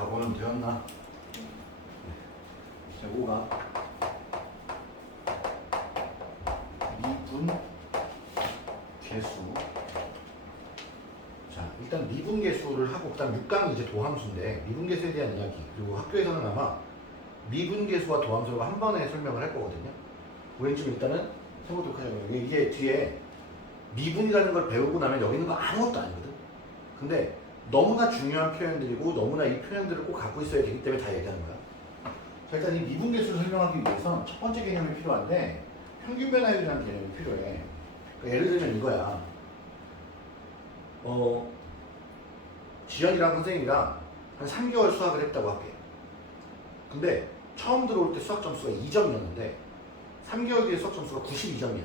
각오는 되었나? 자, 5가 미분 계수. 자, 일단 미분 계수를 하고 그다음 6강이 이제 도함수인데 미분 계수에 대한 이야기. 그리고 학교에서는 아마 미분 계수와 도함수를 한 번에 설명을 할 거거든요. 우리는 지금 일단은 해보도록 하자고요. 이게 뒤에 미분이라는 걸 배우고 나면 여기 있는 거 아무것도 아니거든. 근데 너무나 중요한 표현들이고 너무나 이 표현들을 꼭 갖고 있어야 되기 때문에 다 얘기하는 거야. 자, 일단 이 미분 계수를 설명하기 위해선 첫 번째 개념이 필요한데 평균 변화율이라는 개념이 필요해. 그러니까 예를 들면 이거야. 지연이랑 선생님이랑 한 3개월 수학을 했다고 할게. 근데 처음 들어올 때 수학 점수가 2점이었는데 3개월 뒤에 수학 점수가 92점이야.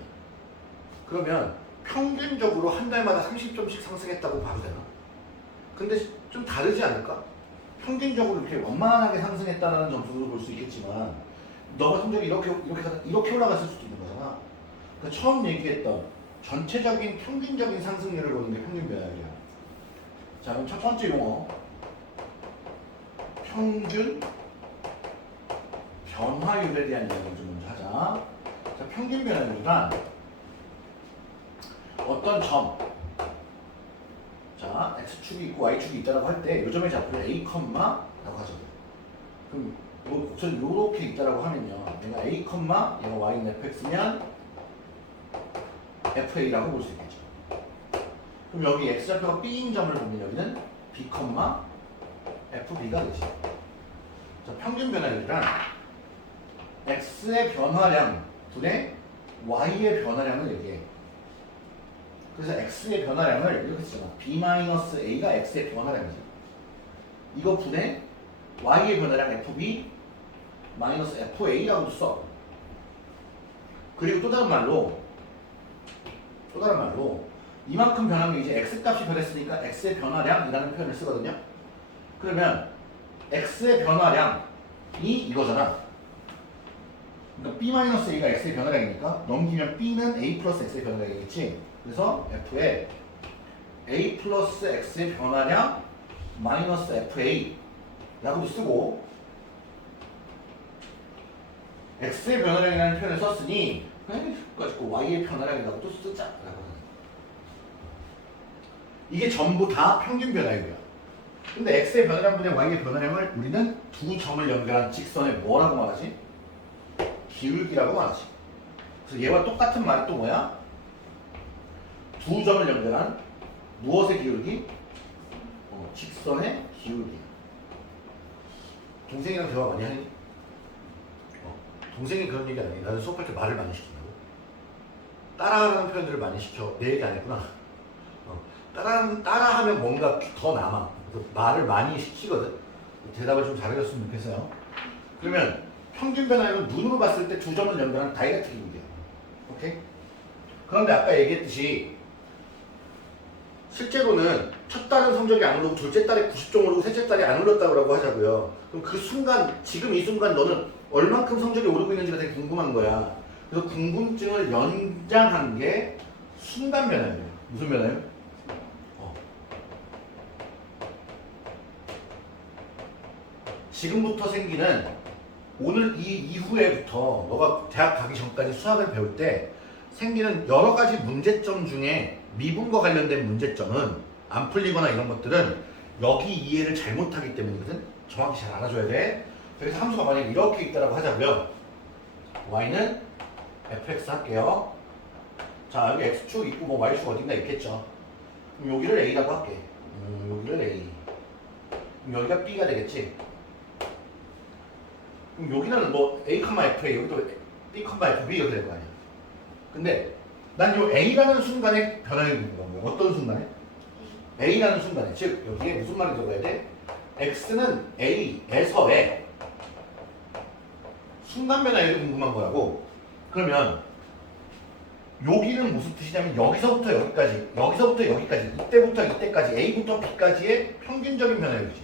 그러면 평균적으로 한 달마다 30점씩 상승했다고 봐도 되나? 근데 좀 다르지 않을까? 평균적으로 이렇게 원만하게 상승했다는 점수로 볼 수 있겠지만 너가 성적이 이렇게 올라갔을 수도 있는 거잖아. 그러니까 처음 얘기했던 전체적인 평균적인 상승률을 보는 게 평균 변화율이야. 자, 그럼 첫 번째 용어 평균 변화율에 대한 이야기를 좀 먼저 하자. 자, 평균 변화율이란 어떤 점, 자, x축이 있고 y축이 있다라고 할 때 요점의 좌표를 a, 라고 하죠. 그럼 곡선이 요렇게 있다라고 하면요, 얘가 a, 얘가 y는 fx면 fa라고 볼 수 있겠죠. 그럼 여기 x좌표가 b인 점을 보면 여기는 b, fb가 되지. 자, 평균 변화율이란 x의 변화량 분의 y의 변화량을 얘기해. 그래서 x의 변화량을 이렇게 쓰잖아. b-a가 x의 변화량이죠. 이거 분의 y의 변화량 fb-fa라고도 써. 그리고 또 다른 말로 이만큼 변하면 이제 x값이 변했으니까 x의 변화량이라는 표현을 쓰거든요. 그러면 x의 변화량이 이거잖아. 그러니까 b-a가 x의 변화량이니까 넘기면 b는 a 플러스 x의 변화량이겠지. 그래서 f에 a 플러스 x의 변화량 마이너스 fa 라고도 쓰고 x의 변화량이라는 표현을 썼으니 가지고 y의 변화량이라고도 쓰자라고. 이게 전부 다 평균 변화율이야. 근데 x의 변화량분의 y의 변화량을 우리는 두 점을 연결한 직선에 뭐라고 말하지? 기울기라고 말하지. 그래서 얘와 똑같은 말이 또 뭐야? 두 점을 연결한 무엇의 기울기? 직선의 기울기. 동생이랑 대화 많이 하니? 동생이 그런 얘기 안 해. 나는 수업할 때 말을 많이 시킨다고. 따라하라는 표현들을 많이 시켜. 내 얘기 안 했구나. 따라하면 뭔가 더 남아. 그래서 말을 많이 시키거든. 대답을 좀 잘해줬으면 좋겠어요. 그러면 평균 변화율은 눈으로 봤을 때 두 점을 연결한 다이렉트 기울기야. 오케이? 그런데 아까 얘기했듯이 실제로는 첫 달은 성적이 안 오르고 둘째 달에 90점 오르고 셋째 달에 안 올랐다고 하자고요. 그럼 그 순간, 지금 이 순간 너는 얼만큼 성적이 오르고 있는지가 되게 궁금한 거야. 그래서 궁금증을 연장한 게 순간 변화율이야. 무슨 변화율? 지금부터 생기는 오늘 이 이후에부터 너가 대학 가기 전까지 수학을 배울 때 생기는 여러 가지 문제점 중에 미분과 관련된 문제점은 안 풀리거나 이런 것들은 여기 이해를 잘못하기 때문이거든. 정확히 잘 알아줘야 돼. 그래서 함수가 만약에 이렇게 있다라고 하자고요. y는 fx 할게요. 자, 여기 x축 있고 뭐 y축 어딘가 있겠죠. 그럼 여기를 a라고 할게. 여기를 a. 그럼 여기가 b가 되겠지. 그럼 여기는 뭐 a, fa, 여기도 b, fb 이렇게 될 거 아니야. 근데 난 이 a라는 순간에 변화율이 있는 거야. 어떤 순간에? a라는 순간에. 즉 여기에 무슨 말이 들어가야 돼? x는 a에서의 순간 변화율이 궁금한 거라고. 그러면 여기는 무슨 뜻이냐면 여기서부터 여기까지, 여기서부터 여기까지, 이때부터 이때까지, a부터 b까지의 평균적인 변화율이지.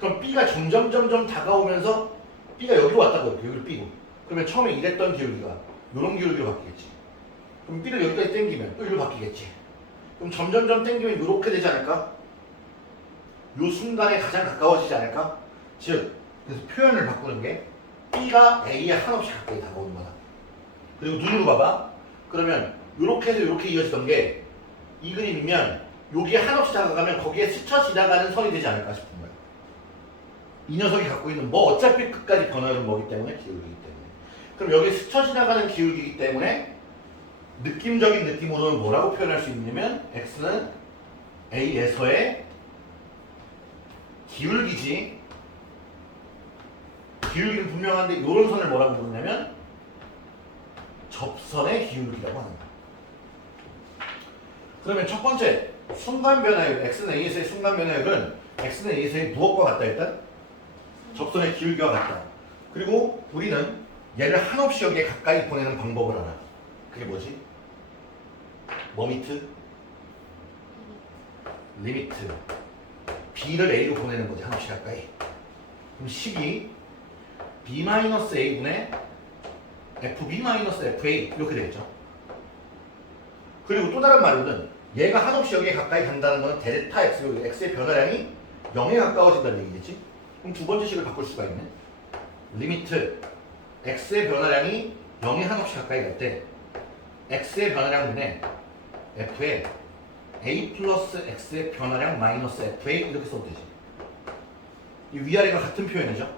그럼 b가 점점 다가오면서 b가 여기로 왔다고 해요. 여기를 b고. 그러면 처음에 이랬던 기울기가 이런 기울기로 바뀌겠지. 그럼 b를 여기까지 당기면 또 이리로 바뀌겠지. 그럼 점점 당기면 이렇게 되지 않을까? 요 순간에 가장 가까워지지 않을까? 즉 그래서 표현을 바꾸는 게 B가 A에 한없이 가까이 다가오는 거다. 그리고 눈으로 봐봐. 그러면 요렇게 해서 요렇게 이어지던 게 이 그림이면 여기에 한없이 다가가면 거기에 스쳐 지나가는 선이 되지 않을까 싶은 거야. 이 녀석이 갖고 있는 뭐 어차피 끝까지 변화는 뭐기 때문에 기울기이기 때문에. 그럼 여기 스쳐 지나가는 기울기이기 때문에 느낌적인 느낌으로는 뭐라고 표현할 수 있냐면 x는 a에서의 기울기지. 기울기는 분명한데 이런 선을 뭐라고 부르냐면 접선의 기울기라고 하는 거야. 그러면 첫 번째 순간 변화율 x는 a에서의 순간 변화율은 x는 a에서의 무엇과 같다 일단? 접선의 기울기와 같다. 그리고 우리는 얘를 한없이 여기에 가까이 보내는 방법을 알아. 그게 뭐지? 머미트? 리미트. b를 a로 보내는 거지 한없이 가까이. 그럼 식이 b-a분의 fb-fa 이렇게 되겠죠. 그리고 또 다른 말로는 얘가 한없이 여기에 가까이 간다는 것은 델타 x, x의 변화량이 0에 가까워진다는 얘기겠지? 그럼 두 번째 식을 바꿀 수가 있네. 리미트 x의 변화량이 0에 한없이 가까이 갈 때 x의 변화량분의 f에 a 플러스 x의 변화량 마이너스 fa 이렇게 써도 되지. 이 위아래가 같은 표현이죠.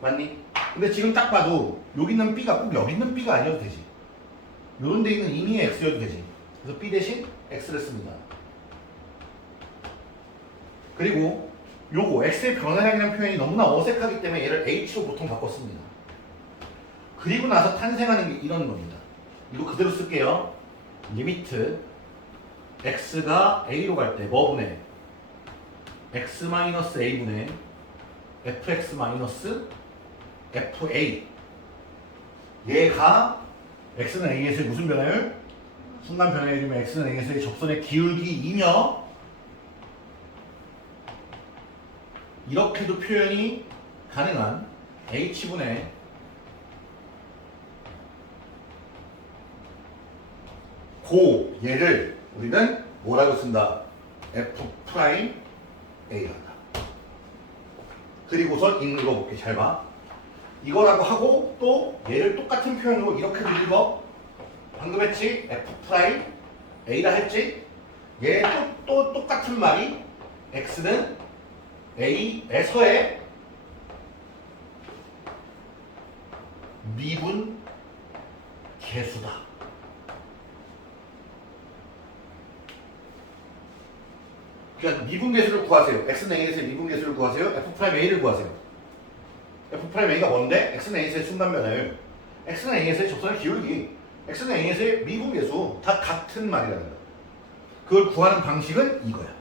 맞니? 근데 지금 딱 봐도 여기 있는 b가 꼭 여기 있는 b가 아니어도 되지. 요런 데 있는 임의의 x여도 되지. 그래서 b 대신 x를 씁니다. 그리고 요거 x의 변화량이라는 표현이 너무나 어색하기 때문에 얘를 h로 보통 바꿨습니다. 그리고 나서 탄생하는 게 이런 겁니다. 이거 그대로 쓸게요. 리미트 x가 a로 갈 때 뭐분의 x-a분의 fx-fa 얘가 x는 a에서의 무슨 변화율? 순간 변화율이면 x는 a에서의 접선의 기울기이며 이렇게도 표현이 가능한 h분의 얘를 우리는 뭐라고 쓴다? f'A로 한다. 그리고선 읽어볼게. 잘 봐. 이거라고 하고 또 얘를 똑같은 표현으로 이렇게도 읽어. 방금 했지? f'A라 했지? 얘 또 똑같은 말이 x는 A에서의 미분 계수다. 그러니까 미분계수를 구하세요. x는 a에서의 미분계수를 구하세요. f'a를 구하세요. f'a가 뭔데? x는 a에서의 순간 변화율, x는 a에서의 접선의 기울기, x는 a에서의 미분계수 다 같은 말이라는 거야. 그걸 구하는 방식은 이거야.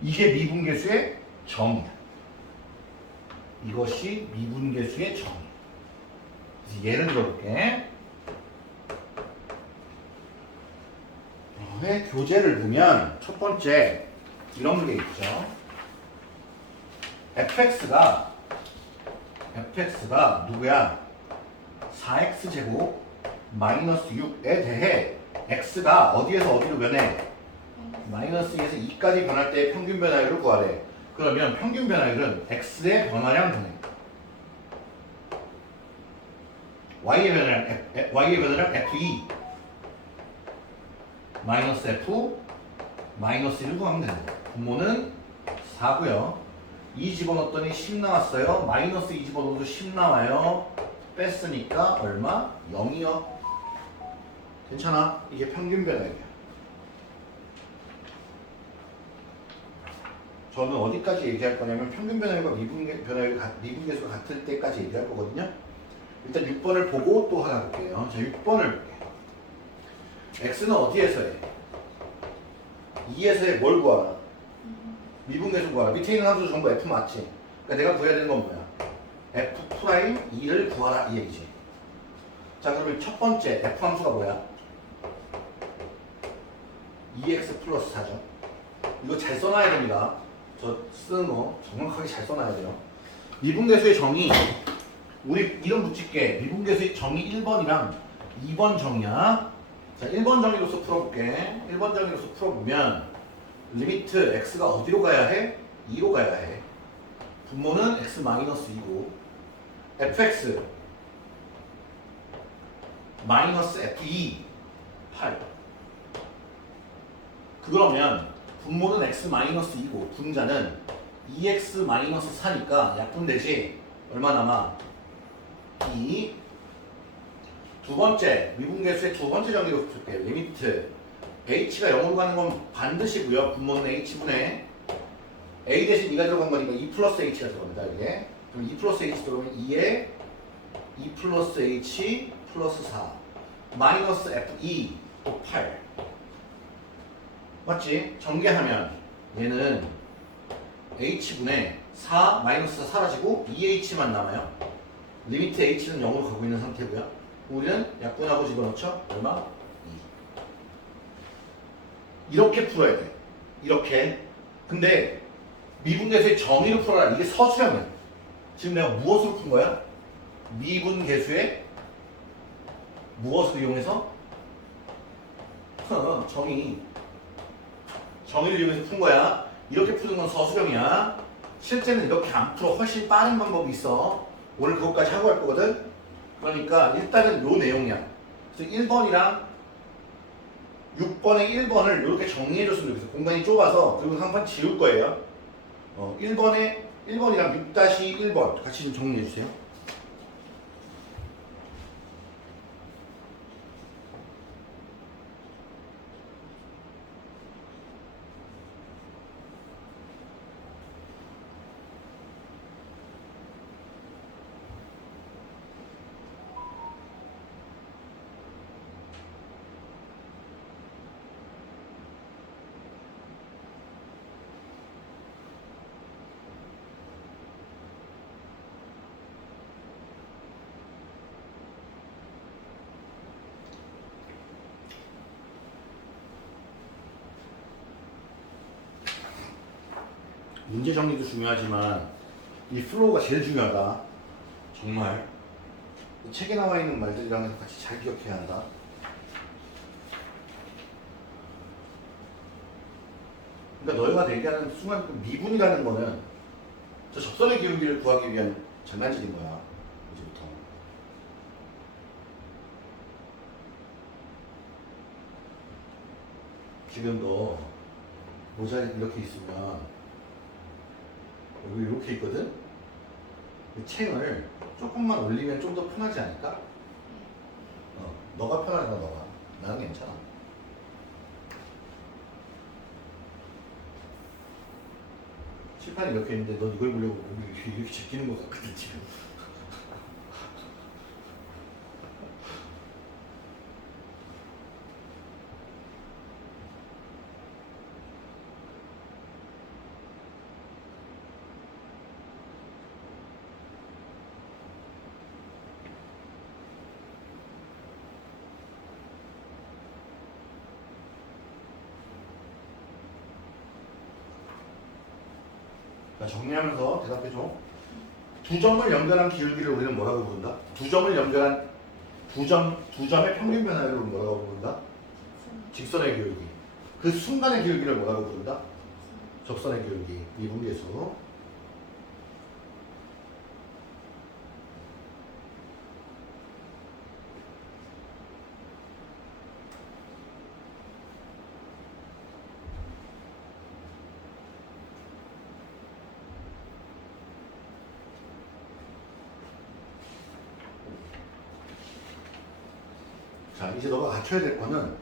이게 미분계수의 정의야. 이것이 미분계수의 정의. 그래서 예를 들어볼게. 교재를 보면 첫 번째 이런 게 있죠. fx가 누구야? 4x제곱 마이너스 6에 대해 x가 어디에서 어디로 변해? 마이너스 2에서 2까지 변할 때 평균 변화율을 구하래. 그러면 평균 변화율은 x의 변화량 분의 y의 변화량 f2 마이너스 f 마이너스 1을 구하면 되는 거예요. 분모는 4고요. 2 집어넣었더니 10 나왔어요. 마이너스 2 집어넣어도 10 나와요. 뺐으니까 얼마? 0이요. 괜찮아. 이게 평균 변화율이야. 저는 어디까지 얘기할 거냐면 평균 변화율과 미분계수가 같을 때까지 얘기할 거거든요. 일단 6번을 보고 또 하나 볼게요. 자, 6번을 볼게요. x는 어디에서 해? 2에서 해. 뭘 구하라? 미분계수 구하라. 밑에 있는 함수 전부 f 맞지? 그러니까 내가 구해야 되는 건 뭐야? f'2를 구하라 이 얘기지. 자, 그러면 첫 번째 f 함수가 뭐야? 2x 플러스 4죠. 이거 잘 써놔야 됩니다. 저 쓰는 거 정확하게 잘 써놔야 돼요. 미분계수의 정의, 우리 이름 붙일게. 미분계수의 정의 1번이랑 2번 정의야. 자, 1번 정의로서 풀어볼게. 1번 정의로서 풀어보면 리미트 x가 어디로 가야 해? 2로 가야 해. 분모는 x-2고 fx 마이너스 f2 8. 그러면 분모는 x-2고 분자는 2x-4니까 약분되지. 얼마 남아? 2. 두 번째 미분계수의 두 번째 정의로 풀게. 리미트 h가 0으로 가는 건 반드시고요. 분모는 h분의 a 대신 2가 들어간 거니까 2 플러스 h가 들어갑니다. 이게 그럼 2 플러스 h 들어오면 2에 2 플러스 h 플러스 4 마이너스 f2 또 8. 맞지? 전개하면 얘는 h분의 4 마이너스 4 사라지고 2h만 남아요. 리미트 h는 0으로 가고 있는 상태고요. 우리는 약분하고 집어넣죠? 얼마? 2. 이렇게 풀어야 돼. 이렇게. 근데 미분계수의 정의로 풀어라. 이게 서술형이야. 지금 내가 무엇으로 푼 거야? 미분계수의 무엇을 이용해서? 정의를 이용해서 푼 거야. 이렇게 푸는 건 서술형이야. 실제는 이렇게 안 풀어. 훨씬 빠른 방법이 있어. 오늘 그것까지 하고 갈 거거든. 그러니까 일단은 요 내용이야. 그래서 1번이랑 6번의 1번을 이렇게 정리해줬으면 좋겠어. 공간이 좁아서. 그리고 한 번 지울 거예요. 1번이랑 6-1번 같이 좀 정리해주세요. 문제 정리도 중요하지만 이 플로우가 제일 중요하다. 정말 이 책에 나와 있는 말들이랑 같이 잘 기억해야 한다. 그러니까 너희가 얘기하는 순간 그 미분이라는 거는 저 접선의 기울기를 구하기 위한 장난질인 거야. 이제부터. 지금 너 모자 이렇게 있으면 여기 이렇게 있거든? 이 챙을 조금만 올리면 좀 더 편하지 않을까? 너가 편하다. 너가. 나는 괜찮아. 칠판이 이렇게 있는데 넌 이걸 보려고 이렇게 제끼는 것 같거든 지금. 자, 정리하면서 대답해줘. 두 점을 연결한 기울기를 우리는 뭐라고 부른다? 두 점을 연결한 두 점의 평균 변화를 뭐라고 부른다? 직선의 기울기. 그 순간의 기울기를 뭐라고 부른다? 접선의 기울기. 미분계수. 자, 이제 너가 갖춰야 될 거는,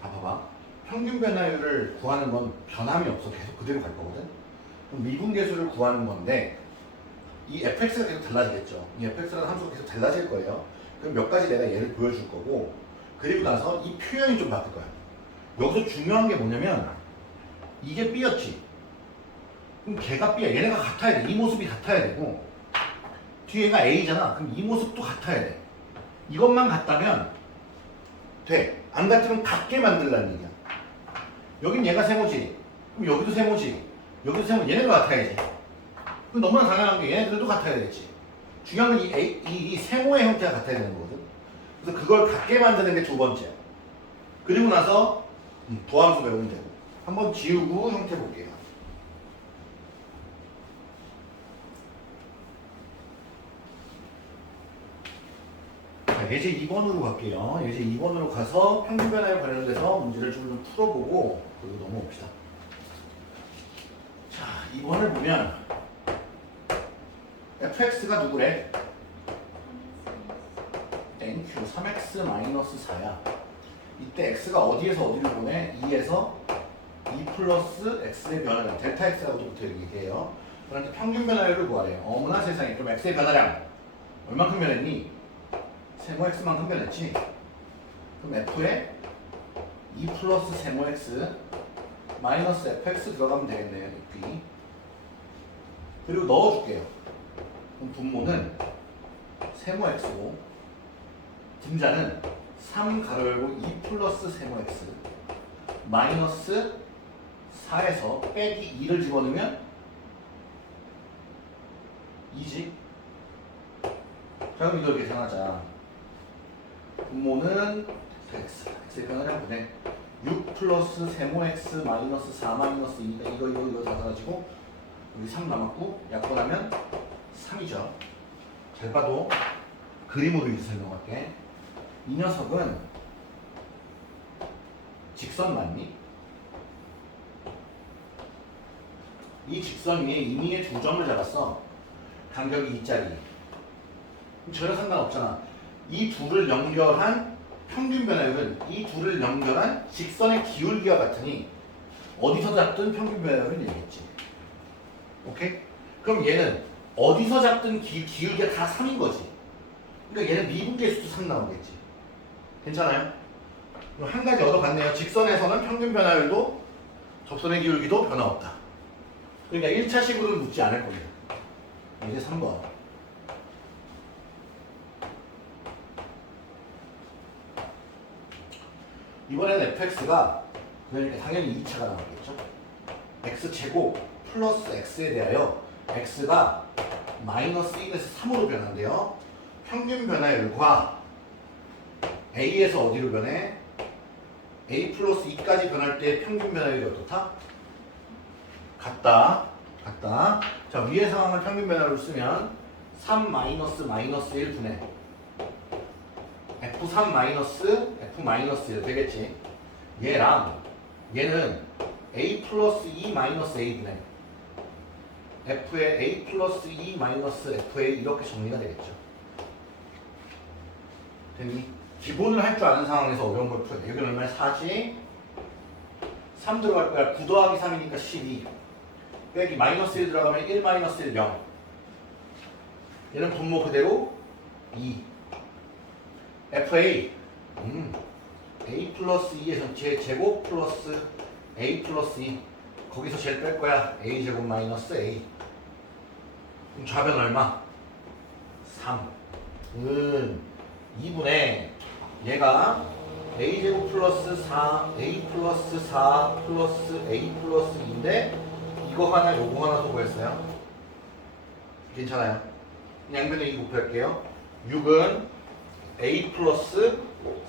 자, 봐봐. 평균 변화율을 구하는 건 변함이 없어. 계속 그대로 갈 거거든. 그럼 미분계수를 구하는 건데, 이 fx가 계속 달라지겠죠. 이 fx라는 함수가 계속 달라질 거예요. 그럼 몇 가지 내가 예를 보여줄 거고, 그리고 나서 이 표현이 좀 바뀔 거야. 여기서 중요한 게 뭐냐면, 이게 b였지. 그럼 걔가 b야. 얘네가 같아야 돼. 이 모습이 같아야 되고, 뒤에가 a잖아. 그럼 이 모습도 같아야 돼. 이것만 같다면 돼. 안 같으면 같게 만들라는 얘기야. 여긴 얘가 세모지. 그럼 여기도 세모지. 여기도 세모지. 얘네가 같아야지. 그럼 너무나 당연한 게 얘네들도 같아야 되겠지. 중요한 건 이 세모의 형태가 같아야 되는 거거든. 그래서 그걸 같게 만드는 게 두 번째야. 그리고 나서 도함수 배우면 되고. 한번 지우고 형태 볼게요. 자, 예제 2번으로 갈게요. 예제 2번으로 가서 평균 변화에 관련돼서 문제를 좀 풀어보고 그리고 넘어옵시다. 자, 2번을 보면 fx가 누구래? 땡큐 3x-4야. 이때 x가 어디에서 어디를 보내? 2에서 2 플러스 x의 변화량 델타 x라고도 얘기해요. 그런데 평균 변화율을 구하래요. 어머나 세상에. 그럼 x의 변화량 얼만큼 변했니? 세모 x만큼 변했지. 그럼 f에 2 플러스 세모 x 마이너스 fx 들어가면 되겠네요. b. 그리고 넣어줄게요. 그럼 분모는 세모 x고 분자는 3 가로 열고 2 플러스 세모 x 마이너스 4에서 빼기 2를 집어넣으면 2지. 자, 그럼 이걸 계산하자. 분모는 x, x의 변화량 분의 6 플러스 세모 x 마이너스 4 마이너스 2니까 이거 다 사라지고 여기 3 남았고 약분하면 3이죠. 잘 봐도 그림으로 이제 설명할게. 이 녀석은 직선 맞니? 이 직선 위에 임의의 두 점을 잡았어. 간격이 2짜리. 전혀 상관없잖아. 이 둘을 연결한 평균 변화율은 이 둘을 연결한 직선의 기울기와 같으니 어디서 잡든 평균 변화율은 얘기했지. 오케이? 그럼 얘는 어디서 잡든 기울기가 다 3인 거지. 그러니까 얘는 미분계수도 3 나오겠지. 괜찮아요? 그럼 한 가지 얻어갔네요. 직선에서는 평균 변화율도 접선의 기울기도 변화 없다. 그러니까 1차식으로는 묻지 않을 겁니다. 이제 3번. 이번에는 fx가 그러니까 당연히 2차가 나오겠죠. x제곱 플러스 x에 대하여 x가 마이너스 1에서 3으로 변한대요. 평균 변화율과 a에서 어디로 변해? a 플러스 2까지 변할 때 평균 변화율이 어떻다? 같다. 자, 위의 상황을 평균 변화율로 쓰면 3 마이너스 마이너스 1 분의 f3 마이너스 f 마이너스 1 되겠지. 얘랑 얘는 a 플러스 2 마이너스 a 분의 f의 a 플러스 2 마이너스 fA 이렇게 정리가 되겠죠. 됐니? 기본을 할 줄 아는 상황에서 어려운 걸 풀어야 돼. 여기는 얼마야? 4지 3 들어갈 거야. 9 더하기 3이니까 12 빼기 마이너스 1 들어가면 1 마이너스 1 0 얘는 분모 그대로 2 FA A 플러스 2에서 제곱 플러스 A 플러스 2 거기서 제일 뺄 거야. A 제곱 마이너스 A. 그럼 좌변 얼마? 3 2분의 얘가 A 제곱 플러스 4 A 플러스 4 플러스 A 플러스 2인데 이거 하나 요거 하나 소거했어요. 괜찮아요. 양변에 2 곱할게요. 6은 A 플러스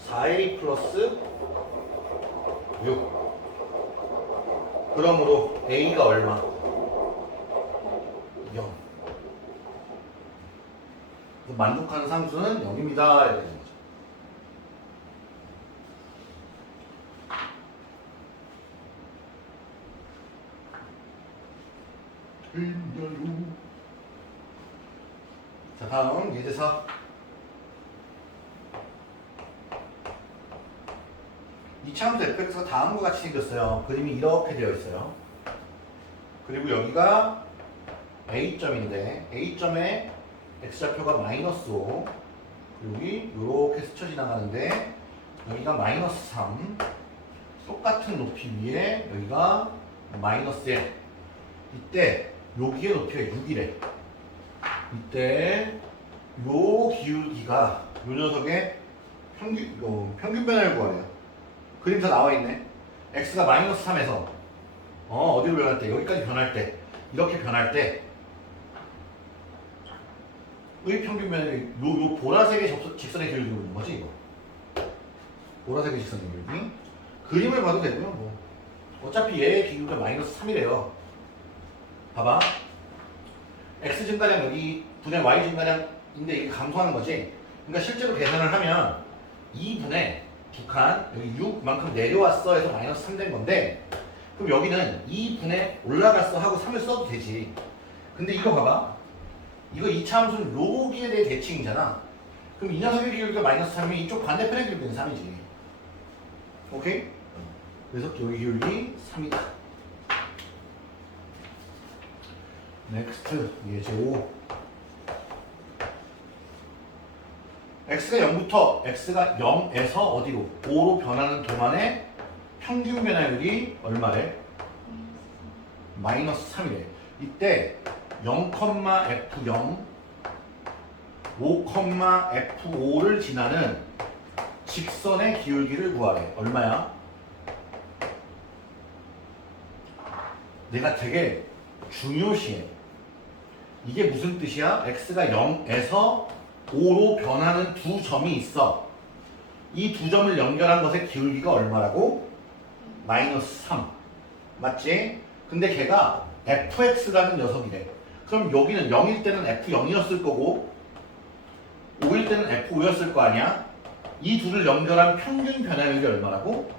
4A 플러스 6 그러므로 A가 얼마? 0 만족하는 상수는 0입니다. 이렇게 되는 거죠. 자, 다음 예제 4. 이차함수 fx가 다음과 같이 생겼어요. 그림이 이렇게 되어 있어요. 그리고 여기가 A점인데 A점에 x좌표가 마이너스 5 여기 이렇게 스쳐 지나가는데 여기가 마이너스 3 똑같은 높이 위에 여기가 마이너스 1 이때 여기의 높이가 6이래. 이때 요 기울기가 요 녀석의 평균 변화를 구하래요. 그림 다 나와 있네. x가 마이너스 3에서 어디로 변할 때? 여기까지 변할 때 이렇게 변할 때 의 평균 변화율이 요 보라색의 직선의 기울기로 있는 거지 이거. 보라색의 직선의 기울기. 그림을 봐도 되고요. 뭐 어차피 얘의 비율은 마이너스 3이래요. 봐봐. x 증가량 여기 분의 y 증가량인데 이게 감소하는 거지. 그러니까 실제로 계산을 하면 2분의 북한 여기 6만큼 내려왔어 해서 마이너스 3 된 건데, 그럼 여기는 2분의 올라갔어 하고 3을 써도 되지. 근데 이거 봐봐. 이거 2차 함수는 로기에 대해 대칭이잖아. 그럼 이 녀석의 기울기가 마이너스 3이면 이쪽 반대편의 기울기는 3이지. 오케이? 그래서 여기 기울기 3이다. 넥스트 예제 5. x가 0부터 x가 0에서 어디로? 5로 변하는 동안의 평균 변화율이 얼마래? 마이너스 3이래. 이때 0,f0, 5,f5를 지나는 직선의 기울기를 구하래. 얼마야? 내가 되게 중요시해. 이게 무슨 뜻이야? x가 0에서 5로 변하는 두 점이 있어. 이 두 점을 연결한 것의 기울기가 얼마라고? 마이너스 3. 맞지? 근데 걔가 fx라는 녀석이래. 그럼 여기는 0일 때는 f0이었을 거고 5일 때는 f5였을 거 아니야? 이 둘을 연결한 평균 변화율이 얼마라고?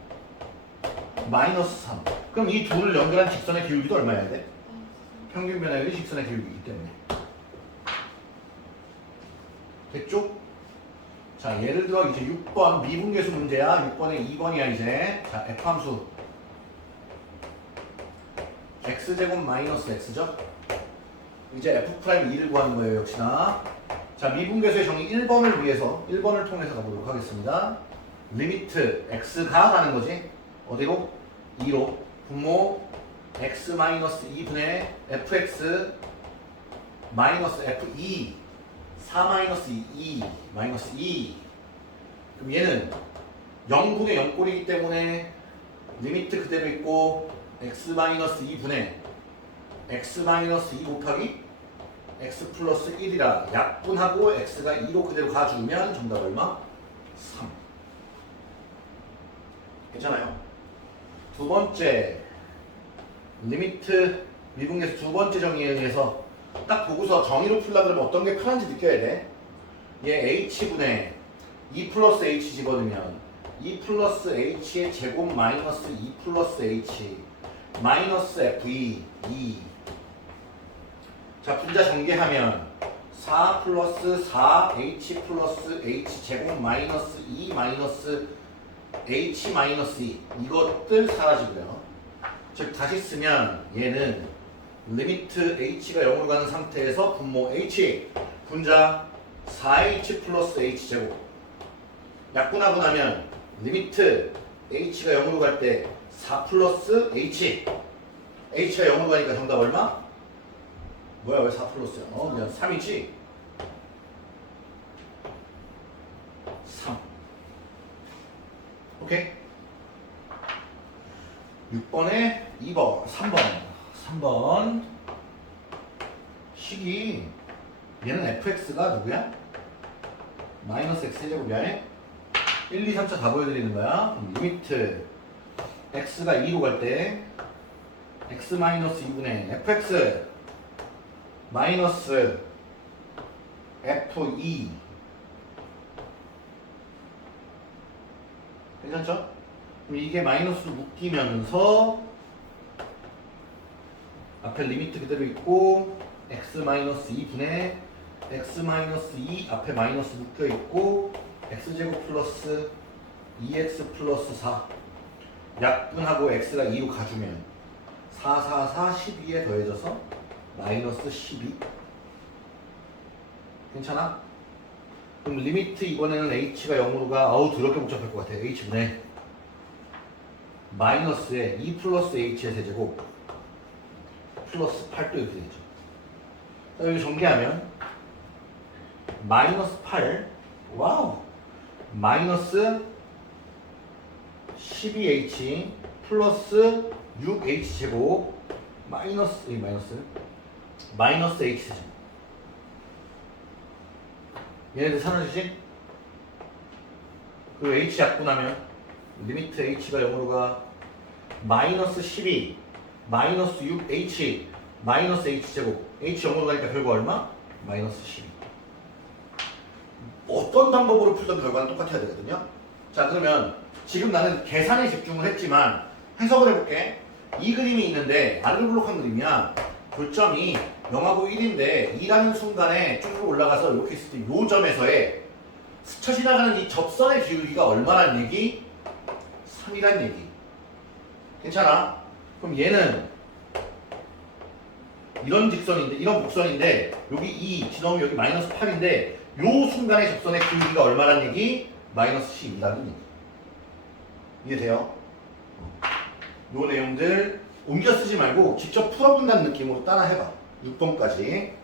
마이너스 3. 그럼 이 둘을 연결한 직선의 기울기도 얼마여야 돼? 평균 변화율이 직선의 기울기이기 때문에. 됐죠? 자, 예를 들어 이제 6번 미분계수 문제야. 6번에 2번이야 이제. 자, f함수 x제곱 마이너스 x죠? 이제 f'2를 구하는 거예요, 역시나. 자, 미분계수의 정의 1번을 위해서 1번을 통해서 가보도록 하겠습니다. 리미트 x가 가는 거지. 어디로? 2로. 분모 x 마이너스 2분의 fx 마이너스 f2 4 마이너스 2 마이너스 2. 그럼 얘는 0분의 0꼴이기 때문에 리미트 그대로 있고 x 마이너스 2분의 x 마이너스 2 곱하기 x 플러스 1이라 약분하고 x가 2로 그대로 가주면 정답 얼마? 3. 괜찮아요? 두 번째 리미트 미분계수 두 번째 정의에 의해서 딱 보고서 정의로 풀라 그러면 어떤 게 편한지 느껴야 돼. 얘 h분의 2 플러스 h 집어넣으면 2 플러스 h의 제곱 마이너스 2 플러스 h 마이너스 f2 2. 자, 분자 전개하면 4 플러스 4 h 플러스 h 제곱 마이너스 2 마이너스 h 마이너스 2 이것들 사라지고요. 즉 다시 쓰면 얘는 리미트 h가 0으로 가는 상태에서 분모 h 분자 4h 플러스 h 제곱 약분하고 나면 리미트 h가 0으로 갈 때 4 플러스 h h가 0으로 가니까 정답 얼마? 뭐야 왜 4 플러스야? 그냥 3이지? 3. 오케이? 6번에 2번 3번 식이 얘는 fx가 누구야? 마이너스 x제곱이야. 1, 2, 3차 다 보여드리는 거야. 리미트 x가 2로 갈 때 x 마이너스 2분의 fx 마이너스 f2 괜찮죠? 그럼 이게 마이너스로 묶이면서 앞에 리미트 그대로 있고 x 마이너스 2분의 x 마이너스 2 앞에 마이너스 묶여 있고 x제곱 플러스 2x 플러스 4 약분하고 x가 2로 가주면 4, 4, 4, 12에 더해져서 마이너스 12. 괜찮아? 그럼 리미트 이번에는 h가 0으로 가. 어우 더럽게 복잡할 것 같아. h분의 마이너스에 2 플러스 h의 세제곱 플러스 8도 이렇게 되죠. 여기 전개하면 마이너스 8 와우 마이너스 12h 플러스 6h 제곱 마이너스 h 제곱 얘네들 사라지지? 그리고 h 약분하면 리미트 h가 0으로 가 마이너스 12 마이너스 6h 마이너스 h제곱 h 0으로 가니까 결과 얼마? 마이너스 12. 어떤 방법으로 풀던 결과는 똑같아야 되거든요. 자, 그러면 지금 나는 계산에 집중을 했지만 해석을 해볼게. 이 그림이 있는데 아르블록한 그림이야. 교점이 0하고 1인데 2라는 순간에 쭉 올라가서 이렇게 있을 때 이 점에서의 스쳐 지나가는 이 접선의 기울기가 얼마란 얘기? 3이란 얘기. 괜찮아? 그럼 얘는 이런 직선인데, 이런 곡선인데 여기 2 지나오면 여기 마이너스 8인데 요 순간의 접선의 기울기가 얼마란 얘기? 마이너스 12라는 얘기. 이해돼요? 요 내용들 옮겨 쓰지 말고 직접 풀어본다는 느낌으로 따라 해봐. 6번까지.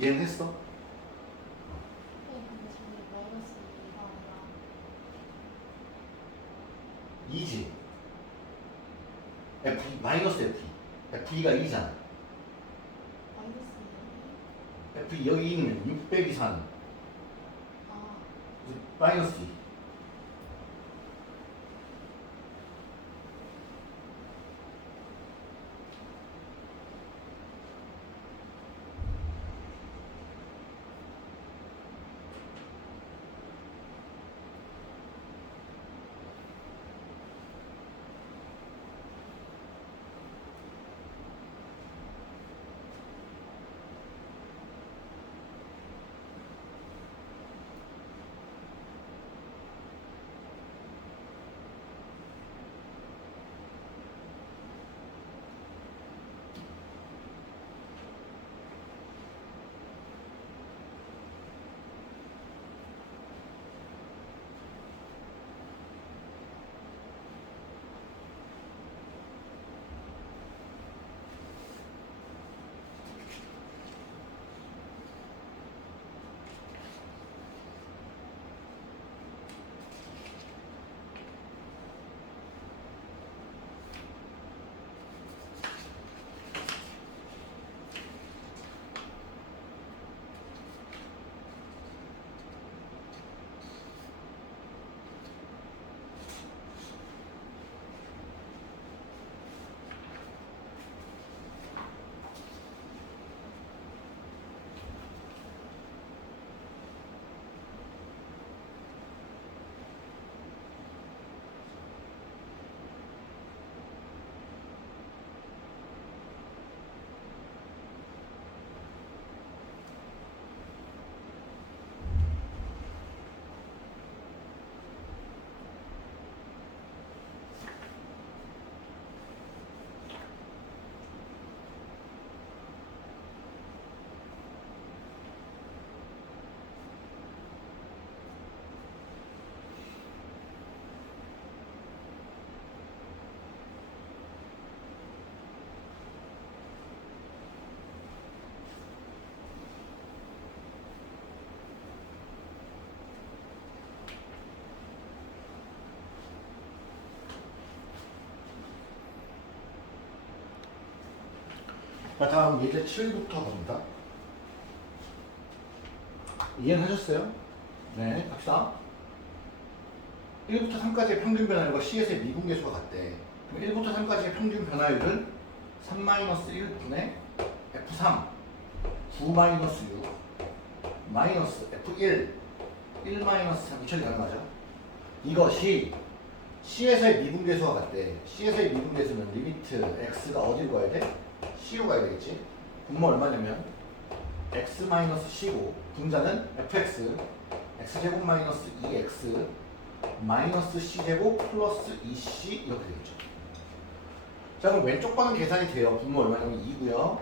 이해는 했어? 근데 저기 마이너스 2가 아니라 2지. F, 마이너스 F. F가 2잖아. 마이너스 2? F 여기 있는 6 빼기 3. 아, 마이너스 2. 자, 다음 예제 7부터 갑니다. 이해는 하셨어요? 네, 갑시다. 1부터 3까지의 평균 변화율과 C에서의 미분계수가 같대. 그럼 1부터 3까지의 평균 변화율은 3-1분의 F3, 9-6, 마이너스 F1, 1-3, 이처리 가능하죠? 이것이 C에서의 미분계수와 같대. C에서의 미분계수는 리미트 X가 어디로 가야 돼? C로 가야 되겠지? 분모 얼마냐면 X-C고 분자는 Fx, X제곱 마이너스 2X 마이너스 C제곱 플러스 2C 이렇게 되겠죠. 자, 그럼 왼쪽 방은 계산이 돼요. 분모 얼마냐면 2고요.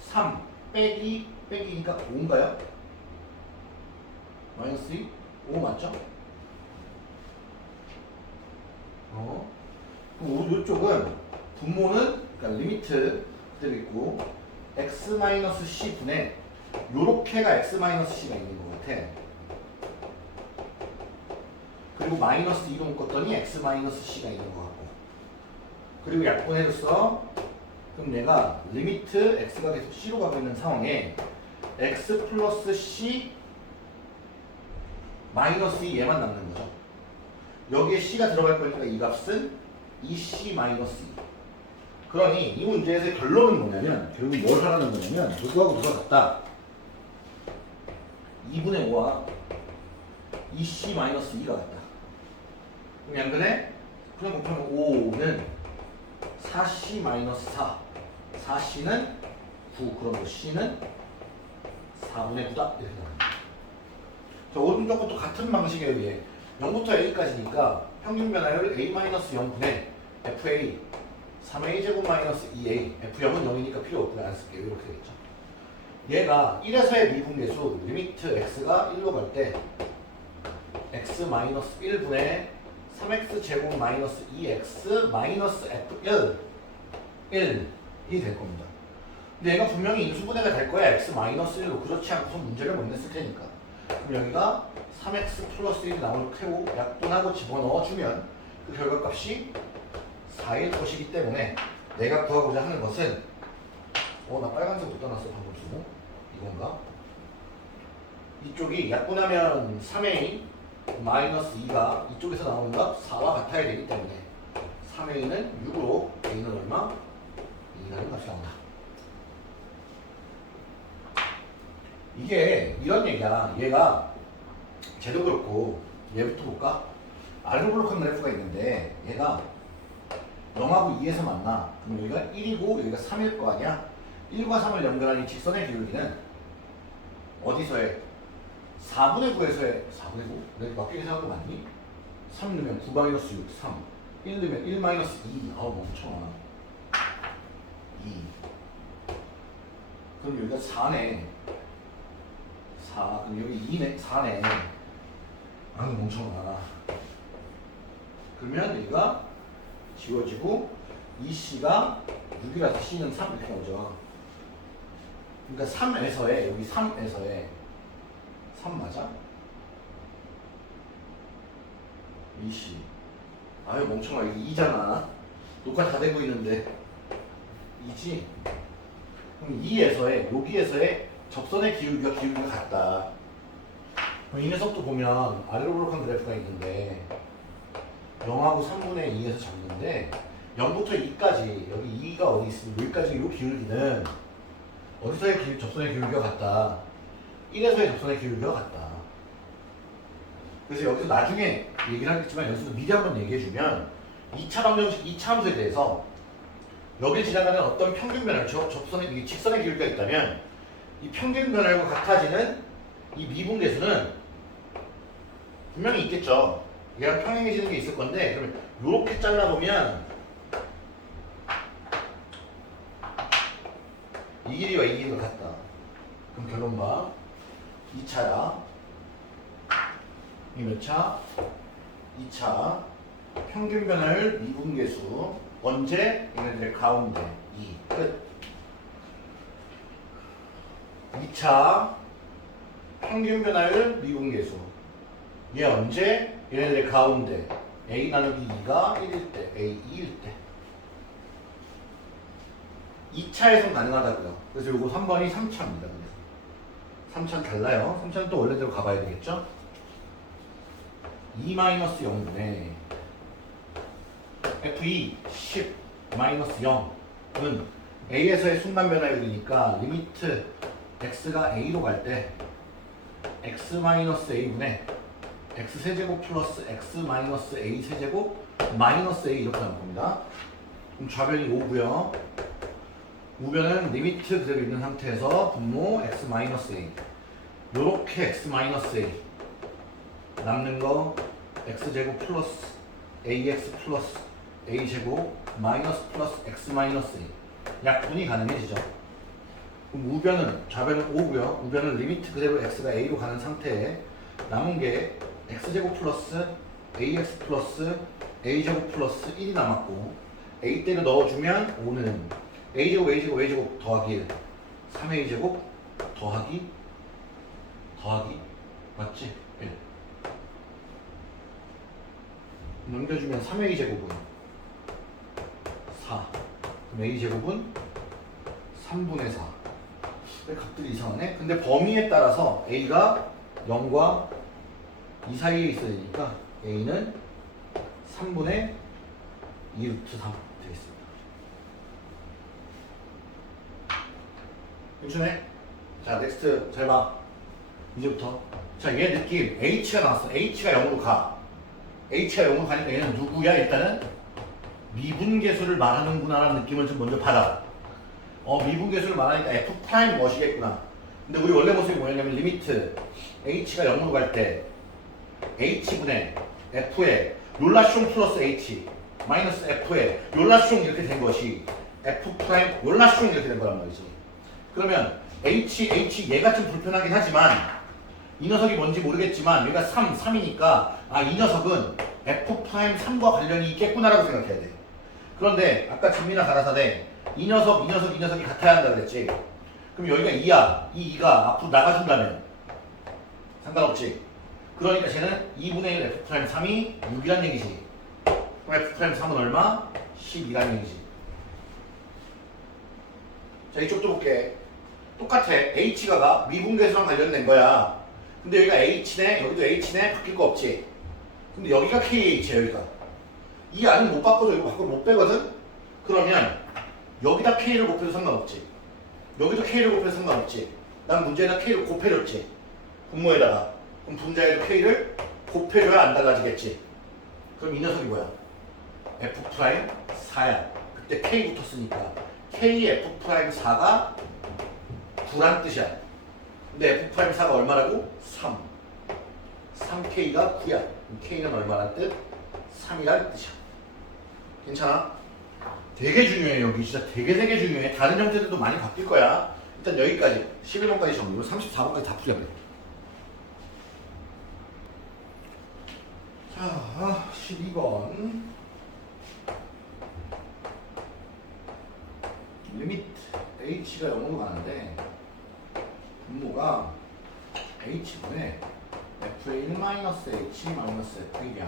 3 빼기니까 5인가요? 마이너스 2? 5 맞죠? 그럼 이쪽은 분모는 그러니까 리미트 그대로 있고 x-c 분의 요렇게가 x-c가 있는 것 같아. 그리고 마이너스 2로 묶었더니 x-c가 있는 것 같고. 그리고 약분해줬어. 그럼 내가 리미트 x가 계속 c로 가고 있는 상황에 x 플러스 c 마이너스 2 얘만 남는 거죠. 여기에 c가 들어갈 거니까 이 값은 2c 마이너스 2. 그러니 이 문제에서의 결론은 뭐냐면 결국 뭘 하라는 거냐면 누구하고 누가 같다. 2분의 5와 2c 마이너스 2가 같다. 그럼 양근에 그냥 곱하면 5는 4c 마이너스 4, 4c는 9, 그럼 c는 4분의 9다 이렇게 나옵니다. 자, 오른쪽 것도 같은 방식에 의해 0부터 a까지니까 평균 변화율 a-0분의 fa 3a 제곱 마이너스 2a f0은 0이니까 필요 없고요. 안 쓸게요. 이렇게 되겠죠. 얘가 1에서의 미분계수 리미트 x가 1로 갈 때 x 마이너스 1분의 3x 제곱 마이너스 2x 마이너스 f1 1이 될 겁니다. 근데 얘가 분명히 인수분해가 될 거야. x 마이너스 1로. 그렇지 않고서 문제를 못 냈을 테니까. 그럼 여기가 3x 플러스 1이 나올 테고 약분하고 집어넣어주면 그 결과값이 4일 것이기 때문에 내가 구하고자 하는 것은 나 빨간색 못 떠났어 방금 쓰고 이건가? 이쪽이 약분하면 3a 마이너스 2가 이쪽에서 나오는 값 4와 같아야 되기 때문에 3a는 6으로 a는 얼마? 2라는 값이 나온다. 이게 이런 얘기야. 얘가 쟤도 그렇고 얘부터 볼까? 알로블록한 그래프가 있는데 얘가 0하고 2에서 만나. 그럼 여기가 1이고 여기가 3일 거 아니야? 1과 3을 연결하는 직선의 기울기는 어디서의? 4분의 9에서의 4분의 9? 내가 맞게 계산한 거 맞니? 3 넣으면 9-6, 3 1 넣으면 1-2 멈춰 2 그럼 여기가 4네 4 그럼 여기 2네 4네 멍청아. 그러면 여기가 지워지고 이 C가 6이라서 C는 3 이렇게 나오죠. 그러니까 3에서의 여기 3에서의 3 맞아? 이 C 아유 멍청아 이게 2잖아. 녹화 다 되고 있는데 2지? 그럼 2에서의 여기에서의 접선의 기울기가 같다. 그럼 이 녀석도 보면 아래로블록한 그래프가 있는데 0하고 3분의 2에서 잡는데 0부터 2까지 여기 2가 어디 있으면 여기까지 이 기울기는 어디서의 접선의 기울기가 같다. 1에서의 접선의 기울기가 같다. 그래서 여기서 나중에 얘기를 하겠지만 여기서 미리 한번 얘기해주면 2차 방정식, 2차 함수에 대해서 여기 지나가는 어떤 평균 변화율, 접선의 직선의 기울기가 있다면 이 평균 변화율과 같아지는 이 미분계수는 분명히 있겠죠. 얘랑 평행해지는 게 있을 건데 그러면 이렇게 잘라보면 이 길이와 이 길이가 같다. 그럼 결론 봐. 2차야. 이 몇 차? 2차. 평균 변화율 미분계수. 언제? 얘네들의 가운데. 2. 끝. 2차. 평균 변화율 미분계수. 얘 언제? 얘네들의 가운데. A 나누기 2가 1일 때. A 2일 때. 2차에선 가능하다고요. 그래서 요거 3번이 3차입니다. 그래서 3차는 달라요. 3차는 또 원래대로 가봐야 되겠죠? 2-0분의 F2 10 0은 A에서의 순간 변화율이니까 리미트 x가 A로 갈 때 x-a분의 x세제곱 플러스 x-a 세제곱 마이너스 a 이렇게 나올 겁니다. 그럼 좌변이 5고요. 우변은 리미트 그대로 있는 상태에서 분모 x-a 요렇게 x-a 남는 거 x제곱 플러스 ax 플러스 a제곱 마이너스 플러스 x-a 약분이 가능해지죠. 그럼 우변은 좌변은 5고요. 우변은 리미트 그대로 x가 a로 가는 상태에 남은 게 x제곱 플러스 ax 플러스 a제곱 플러스 1이 남았고 a대로 넣어주면 5는 a제곱 a제곱 a제곱 더하기 3a제곱 더하기 맞지? 1 넘겨주면 3a제곱은 4 그럼 a제곱은 3분의 4 왜 값들이 이상하네? 근데 범위에 따라서 a가 0과 2 사이에 있어야 되니까 a는 3분의 2 루트 3 되겠습니다. 괜찮네? 자, 넥스트 잘 봐. 이제부터. 자, 얘 느낌 h가 나왔어. h가 0으로 가. h가 0으로 가니까 얘는 누구야? 일단은 미분계수를 말하는구나라는 느낌을 좀 먼저 받아. 미분계수를 말하니까 f' 무엇이겠구나. 근데 우리 원래 모습이 뭐였냐면 리미트 h가 0으로 갈 때 h분의 f에 욜라숑 플러스 h 마이너스 f에 욜라숑 이렇게 된 것이 f' 욜라숑 이렇게 된 거란 말이지. 그러면 h 얘가 좀 불편하긴 하지만 이 녀석이 뭔지 모르겠지만 얘가 3이니까 이 녀석은 f'3과 관련이 있겠구나라고 생각해야 돼. 그런데 아까 진미나 가라사대 이 녀석이 같아야 한다 그랬지. 그럼 여기가 2야. 이 2가 앞으로 나가준다면 상관없지. 그러니까 쟤는 2분의 1 f'3이 6이란 얘기지. 그럼 f'3은 얼마? 12란 얘기지. 자, 이쪽도 볼게. 똑같아. h가 미분계수랑 관련된 거야. 근데 여기가 h네, 여기도 h네, 바뀔 거 없지. 근데 여기가 kh야, 여기가. 이 안은 못 바꿔서 이거 밖으로 못 빼거든? 그러면 여기다 k를 곱해도 상관없지. 여기도 k를 곱해도 상관없지. 난 문제에다 k를 곱해줬지. 분모에다가. 그럼 분자에도 k를 곱해줘야 안 달라지겠지. 그럼 이 녀석이 뭐야? f'4야. 그때 k 붙었으니까 k f'4가 9란 뜻이야. 근데 f'4가 얼마라고? 3. 3k가 9야. k는 얼마란 뜻? 3이란 뜻이야. 괜찮아? 되게 중요해. 여기 진짜 되게 중요해. 다른 형태들도 많이 바뀔 거야. 일단 여기까지 11번까지 정리로 34번까지 다 풀어야 돼. 자, 12번 리미트 h가 0으로 가는데 분모가 h분의 f1-h-f1이야.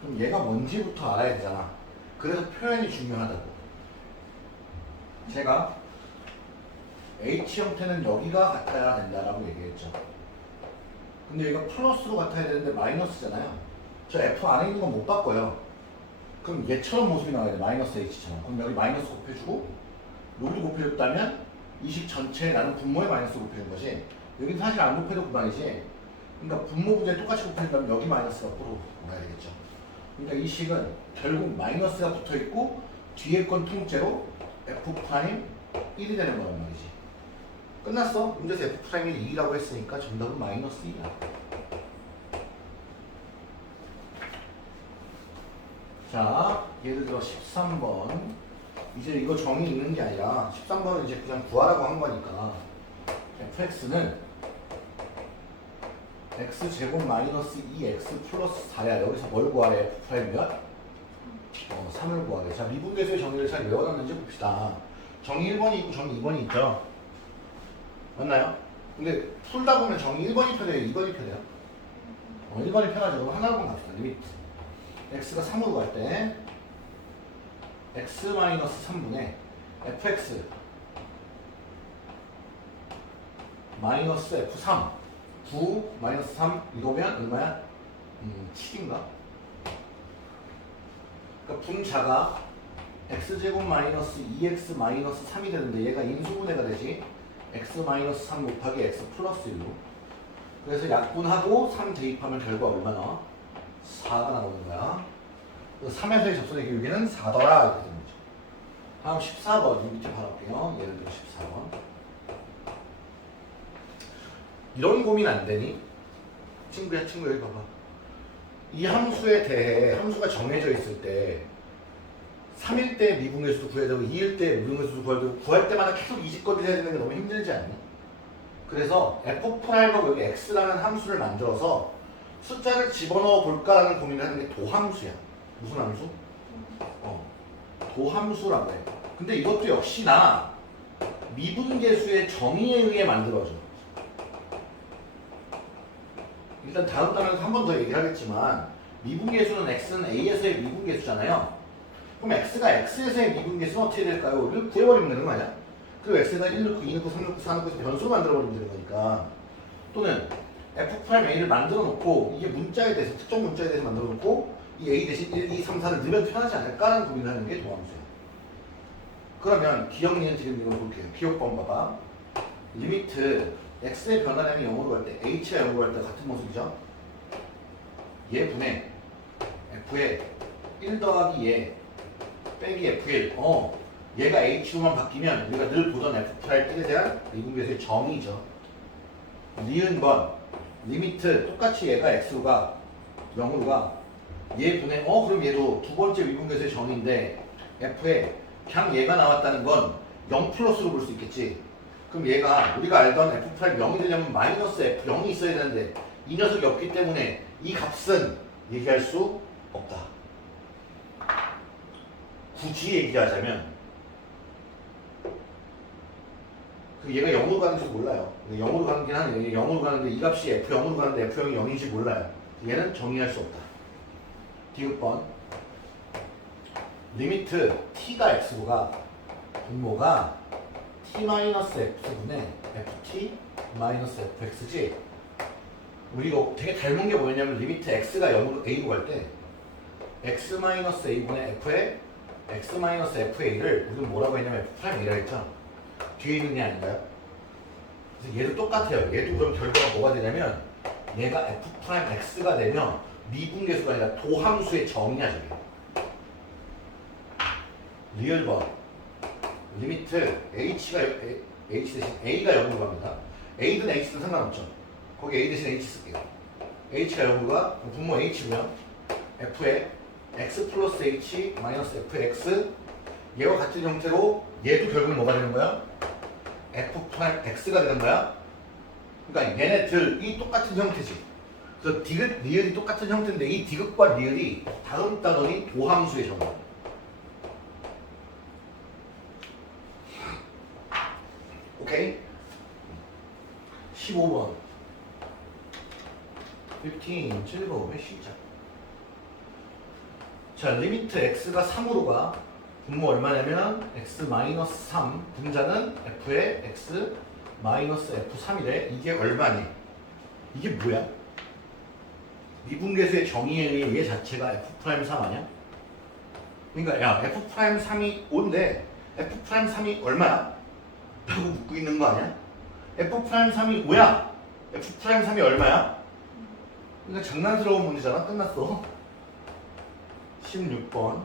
그럼 얘가 뭔지부터 알아야 되잖아. 그래서 표현이 중요하다고. 제가 h 형태는 여기가 같아야 된다라고 얘기했죠. 근데 여기가 플러스로 같아야 되는데 마이너스잖아요. 저 f 안에 있는 건 못 바꿔요. 그럼 얘처럼 모습이 나와야 돼. 마이너스 h처럼. 그럼 여기 마이너스 곱해주고 여기도 곱해줬다면 이 식 전체에 나는 분모에 마이너스 곱해준 거지. 여기는 사실 안 곱해도 그만이지. 그러니까 분모 분자에 똑같이 곱해준다면 여기 마이너스가 앞으로 나와야 되겠죠. 그러니까 이 식은 결국 마이너스가 붙어있고 뒤에 건 통째로 f'1이 되는 거란 말이지. 끝났어. 문제에서 f'1이 2라고 했으니까 정답은 마이너스 2야. 자, 예를 들어 13번. 이제 이거 정의 있는 게 아니라 13번은 이제 그냥 구하라고 한 거니까 fx는 x제곱 마이너스 2x 플러스 4야. 여기서 뭘 구하래? f'1몇? 3을 구하래. 자, 미분계수의 정의를 잘 외워놨는지 봅시다. 정의 1번이 있고 정의 2번이 있죠. 맞나요? 근데 풀다 보면 정의 1번이 편해요? 2번이 편해요? 1번이 편하죠. 그럼 하나로만 갑시다. 리미트 x가 3으로 갈 때 x-3분의 fx 마이너스 f3 9 마이너스 3 이거면 얼마야? 7인가? 그러니까 분자가 x제곱 마이너스 2x 마이너스 3이 되는데 얘가 인수분해가 되지. x 마이너스 3 곱하기 x 플러스 1로. 그래서 약분하고 3 대입하면 결과 얼마 나와? 4가 나오는 거야. 3에서의 접선의 기울기는 4더라 이렇게 되는 거죠. 다음 14번 이 밑에 바로 할게요. 예를 들어 14번. 이런 고민 안 되니? 친구야 친구 여기 봐봐. 이 함수에 대해 함수가 정해져 있을 때 3일 때 미분계수도 구해야 되고 2일 때 미분계수도 구해야 되고 구할 때마다 계속 이직거리 해야 되는 게 너무 힘들지 않니? 그래서 f'하고 여기 x라는 함수를 만들어서 숫자를 집어넣어 볼까라는 고민을 하는 게 도함수야. 무슨 함수? 도함수라고 해. 근데 이것도 역시나 미분계수의 정의에 의해 만들어져. 일단 다음 단원에서 한 번 더 얘기하겠지만 미분계수는 x는 a에서의 미분계수잖아요. 그럼 x가 x에서의 미분계수는 어떻게 될까요? 이걸 구해버리면 되는 거 아니야? 그리고 x에다 1 넣고 2 넣고 3 넣고 4 넣고 해서 변수로 만들어버리면 되는 거니까. 또는 f'a를 만들어 놓고 이게 문자에 대해서 특정 문자에 대해서 만들어 놓고 이 a 대신 1, 2, 3, 4를 넣으면 편하지 않을까라는 고민을 하는 게 도함수야. 그러면 기억, 니은, 지금 이거 볼게요. 기억번 봐봐. 리미트 x의 변화량이 0으로 갈 때 h가 0으로 갈 때 같은 모습이죠. 얘 분의 f에 1 더하기 얘 빼기 f1. 얘가 h로만 바뀌면 우리가 늘 보던 f'에 대한 미분계수의 정의죠. 니은번 리미트 똑같이 얘가 x로 가 0으로 가 얘 분의 그럼 얘도 두 번째 미분계수의 정의인데 f에 그냥 얘가 나왔다는 건 0 플러스로 볼 수 있겠지. 그럼 얘가 우리가 알던 f' 0이 되려면 마이너스 f 0이 있어야 되는데 이 녀석이 없기 때문에 이 값은 얘기할 수 없다. 굳이 얘기하자면 얘가 0으로 가는지 몰라요. 0으로 가는긴 한데 0으로 가는데 이 값이 f 0으로 가는데 f 0이 0인지 몰라요. 얘는 정의할 수 없다. 디귿번 리미트 t가 x로 가 분모가 t-x분의 ft-fx지. 우리 이거 되게 닮은 게 뭐였냐면 리미트 x가 0으로 a로 갈 때 x-a분의 f에 x-fa를 우리는 뭐라고 했냐면 f'a라 했죠. 뒤에 있는 게 아닌가요? 그래서 얘도 똑같아요. 얘도 그럼 결과가 뭐가 되냐면 얘가 f'x가 되면 미분계수가 아니라 도함수의 정의야 저게. 리얼번 리미트 h 대신 a가 0으로 갑니다. a든 h든 상관없죠. 거기 a 대신 h 쓸게요. h가 0으로 가 분모 h고요. f에 x 플러스 h 마이너스 fx 얘와 같은 형태로 얘도 결국 뭐가 되는 거야? f'x가 되는 거야. 그러니까 얘네들이 똑같은 형태지. 그래서 디귿, 리을이 똑같은 형태인데 이 디귿과 리을이 다음 단원이 도함수의 정의. 오케이? 15번 15 즐거움의 시작. 자, 리미트 x가 3으로 가 분모 얼마냐면 x-3 분자는 f의 x-f3이래. 이게 얼마니? 이게 뭐야? 미분계수의 정의에 의해 얘 자체가 f'3 아니야? 그러니까 야 f'3이 5인데 f'3이 얼마야? 라고 묻고 있는 거 아니야? f'3이 5야. f'3이 얼마야? 그러니까 장난스러운 문제잖아. 끝났어. 16번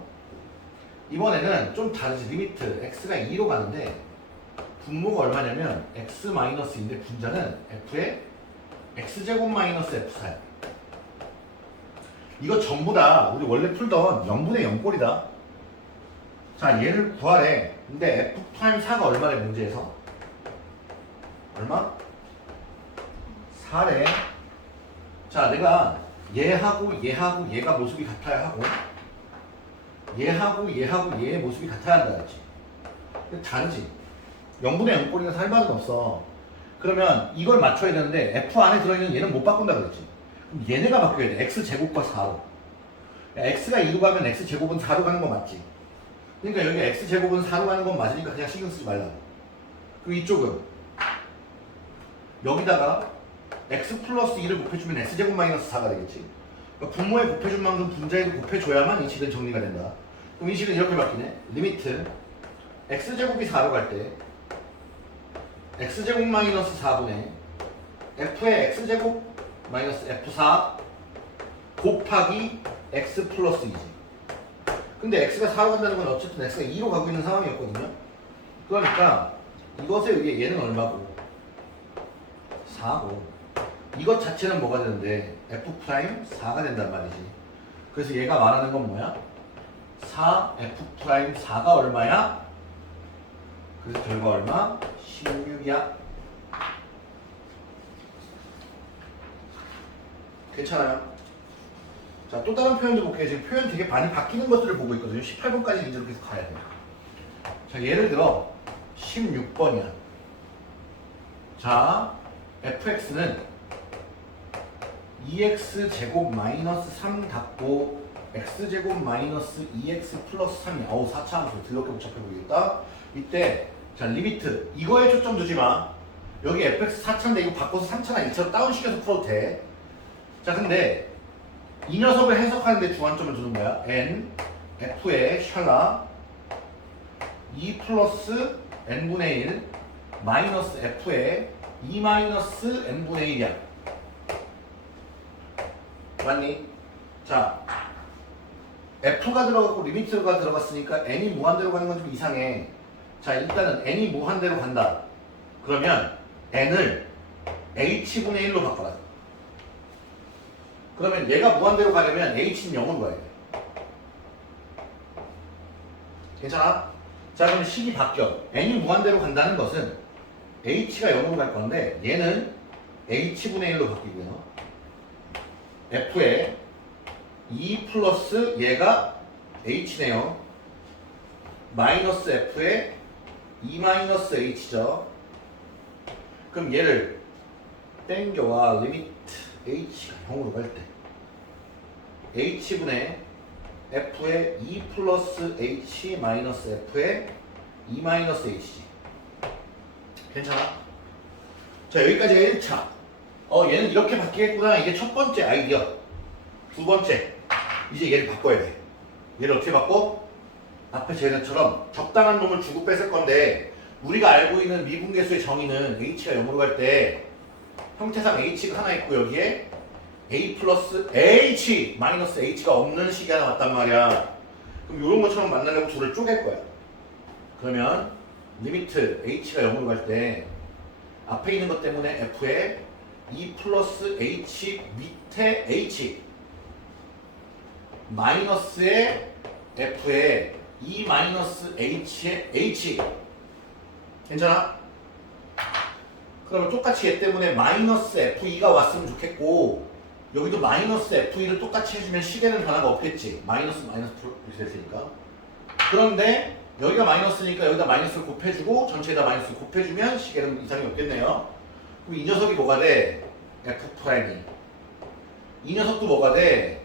이번에는 좀 다르지. 리미트 x가 2로 가는데 분모가 얼마냐면 x-인데 분자는 f의 x제곱 마이너스 f4야. 이거 전부 다 우리 원래 풀던 0분의 0꼴이다. 자, 얘를 구하래. 근데 f'4가 얼마래 문제에서? 얼마? 4래. 자, 내가 얘하고 얘가 모습이 같아야 하고 얘하고 얘의 모습이 같아야 한다 그랬지. 근데 다르지. 0분의 0꼴이나 살 말은 없어. 그러면 이걸 맞춰야 되는데 f 안에 들어있는 얘는 못 바꾼다 그랬지. 그럼 얘네가 바뀌어야 돼. x제곱과 4로. x가 2로 가면 x제곱은 4로 가는 거 맞지? 그러니까 여기 x제곱은 4로 가는 건 맞으니까 그냥 신경 쓰지 말라고. 그리고 이쪽은 여기다가 x 플러스 2를 곱해주면 x제곱 마이너스 4가 되겠지. 그러니까 분모에 곱해준 만큼 분자에도 곱해줘야만 이 식은 정리가 된다. 그럼 이 식은 이렇게 바뀌네. 리미트 x제곱이 4로 갈 때 x제곱 마이너스 4분의 f의 x제곱 마이너스 f4 곱하기 x 플러스 2지. 근데 x가 4로 간다는 건 어쨌든 x가 2로 가고 있는 상황이었거든요. 그러니까 이것에 의해 얘는 얼마고? 4고 이것 자체는 뭐가 되는데 f'4가 된단 말이지. 그래서 얘가 말하는 건 뭐야? 4f'4가 얼마야? 그래서 결과 얼마? 16이야. 괜찮아요? 자, 또 다른 표현도 볼게요. 지금 표현 되게 많이 바뀌는 것들을 보고 있거든요. 18번까지 이제 계속 가야 돼요. 자, 예를 들어 16번이야. 자, fx는 2x 제곱 마이너스 3 닫고 x 제곱 마이너스 2x 플러스 3이 어우 4차 함수 더럽게 복잡해 보이겠다. 이때 자 리미트 이거에 초점 두지 마. 여기 fx 4차인데 이거 바꿔서 3차나 2차로 다운시켜서 풀어도 돼. 자 근데 이 녀석을 해석하는데 주안점을 두는 거야. n f의 샬라 2 플러스 n분의 1 마이너스 f의 2 마이너스 n분의 1이야. 맞니? 자 f가 들어갔고 리미트가 들어갔으니까 n이 무한대로 가는 건 좀 이상해. 자 일단은 n이 무한대로 간다. 그러면 n을 h분의 1로 바꿔라. 그러면 얘가 무한대로 가려면 h는 0으로 가야 돼. 괜찮아? 자 그럼 식이 바뀌어. n이 무한대로 간다는 것은 h가 0으로 갈 건데 얘는 h분의 1로 바뀌고요. f의 2 플러스 얘가 h네요. 마이너스 f의 2 마이너스 h죠. 그럼 얘를 땡겨와 리미트 h가 0으로 갈 때 h분의 f의 2 플러스 h 마이너스 f의 2 마이너스 h지. 괜찮아? 자 여기까지가 1차. 얘는 이렇게 바뀌겠구나. 이게 첫 번째 아이디어. 두 번째 이제 얘를 바꿔야 돼. 얘를 어떻게 바꿔? 앞에 쟤네처럼 적당한 놈을 주고 뺏을 건데 우리가 알고 있는 미분계수의 정의는 h가 0으로 갈 때 형태상 h가 하나 있고 여기에 a 플러스 h 마이너스 h가 없는 식이 하나 왔단 말이야. 그럼 이런 것처럼 만나려면 둘을 쪼갤 거야. 그러면 리미트 h가 0으로 갈 때 앞에 있는 것 때문에 f의 2 플러스 h 밑에 h 마이너스의 f의 2 마이너스 h의 h. 괜찮아? 그러면 똑같이 얘 때문에 마이너스 f2가 왔으면 좋겠고 여기도 마이너스 f2를 똑같이 해주면 시계는 변화가 없겠지. 마이너스 이렇게 될 테니까. 그런데 여기가 마이너스니까 여기다 마이너스를 곱해주고 전체에다 마이너스를 곱해주면 시계는 이상이 없겠네요. 그럼 이 녀석이 뭐가 돼? F'이. 이 녀석도 뭐가 돼?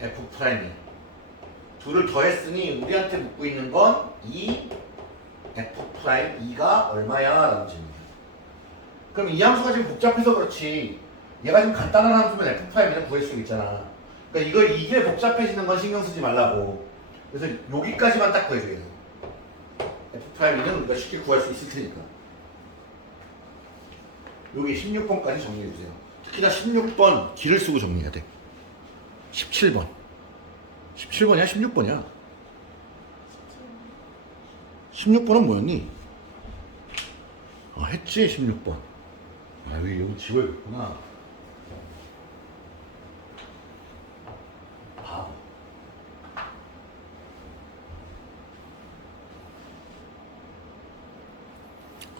F'이. 둘을 더했으니 우리한테 묻고 있는 건 이 F'E가 얼마야? 라는 질문이야. 그럼 이 함수가 지금 복잡해서 그렇지 얘가 지금 간단한 함수면 F'E는 구할 수 있잖아. 그러니까 이게 복잡해지는 건 신경 쓰지 말라고. 그래서 여기까지만 딱 구해줘 얘는. F'E는 우리가 쉽게 구할 수 있을 테니까. 여기 16번까지 정리해주세요. 특히나 16번 길을 쓰고 정리해야 돼. 17번. 17번이야? 16번이야? 16번은 뭐였니? 했지 16번. 여기 지워야겠구나. 바보.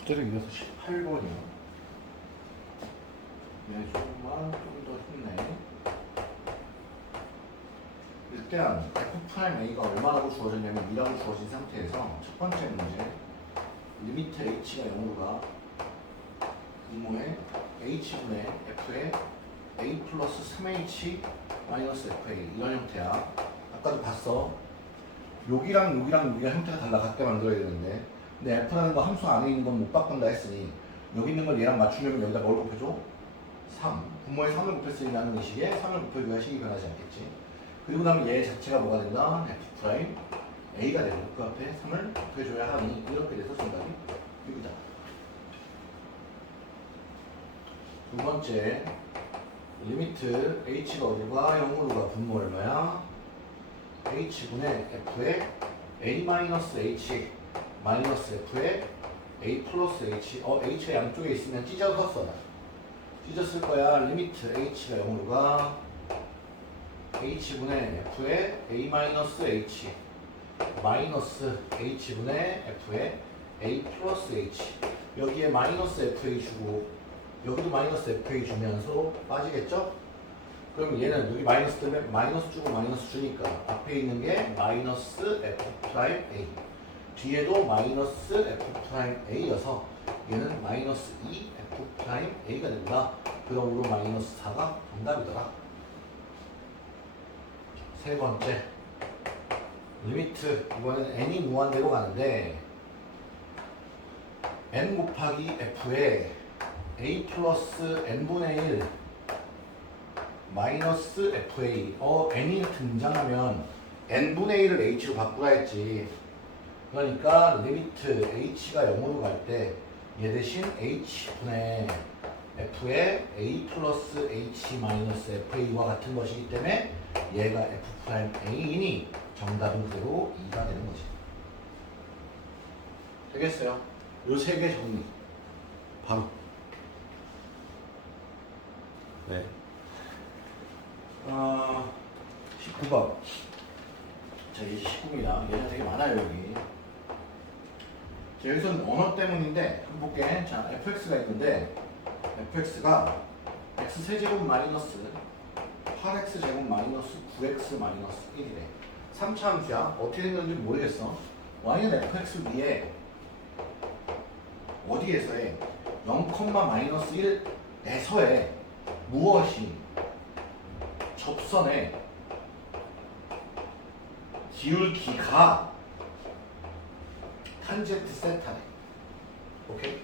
그대로 이어서 18번이야. 조금만 좀 더 힘내. 일단 F'A가 얼마라고 주어졌냐면 2라고 주어진 상태에서 첫 번째 문제 리미트 h가 0으로 가 분모에 h분의 f의 a 플러스 3h 마이너스 fa 이런 형태야. 아까도 봤어. 여기랑 형태가 달라 같게 만들어야 되는데, 근데 f라는 거 함수 안에 있는 건 못 바꾼다 했으니 여기 있는 걸 얘랑 맞추려면 여기다 뭘 곱해줘? 3. 분모에 3을 곱했으니까 이 식에 3을 곱해줘야 식이 변하지 않겠지. 그리고 나면 얘 자체가 뭐가 된다? f 프라임 a가 되고 그 앞에 3을 곱해줘야 하니 이렇게 돼서 생각이 여기다. 두 번째, 리미트 h가 어디가 0으로 가 분모 얼마야? h분의 f의 a-h 마이너스 f의 a 플러스 h. h가 양쪽에 있으면 찢어서 써라. 찢었을 거야. 리미트 h가 0으로 가 h분의 f의 a-h 마이너스 h분의 f의 a 플러스 h. 여기에 마이너스 fa 주고 여기도 마이너스 fa 주면서 빠지겠죠? 그럼 얘는 여기 마이너스 때문에 마이너스 주고 마이너스 주니까 앞에 있는 게 마이너스 f 프라임 a, 뒤에도 마이너스 f 프라임 a여서 얘는 마이너스 2 f 프라임 a가 된다. 그러므로 마이너스 4가 정답이더라. 세 번째, 리미트. 이거는 n이 무한대로 가는데 n 곱하기 f에 a 플러스 n분의 1 마이너스 fa. n이 등장하면 n분의 1을 h로 바꾸라 했지. 그러니까 리미트 h가 0으로 갈 때 얘 대신 h분의 f의 a 플러스 h 마이너스 fa와 같은 것이기 때문에 얘가 f 프라임 a이니 정답은 그대로 2가 되는 거지. 되겠어요? 요 세 개 정리 바로. 네. 19번. 자, 이제 19입니다. 얘가 되게 많아요, 여기. 자, 여기서는 언어 때문인데, 한번 볼게. 자, fx가 있는데, fx가 x세제곱 마이너스 8x제곱 마이너스 9x 마이너스 1이래. 3차 함수야. 어떻게 생겼는지 모르겠어. y는 fx 위에, 어디에서에? 0, 마이너스 1에서에 무엇이 접선의 기울기가 탄젠트 세타네. 오케이?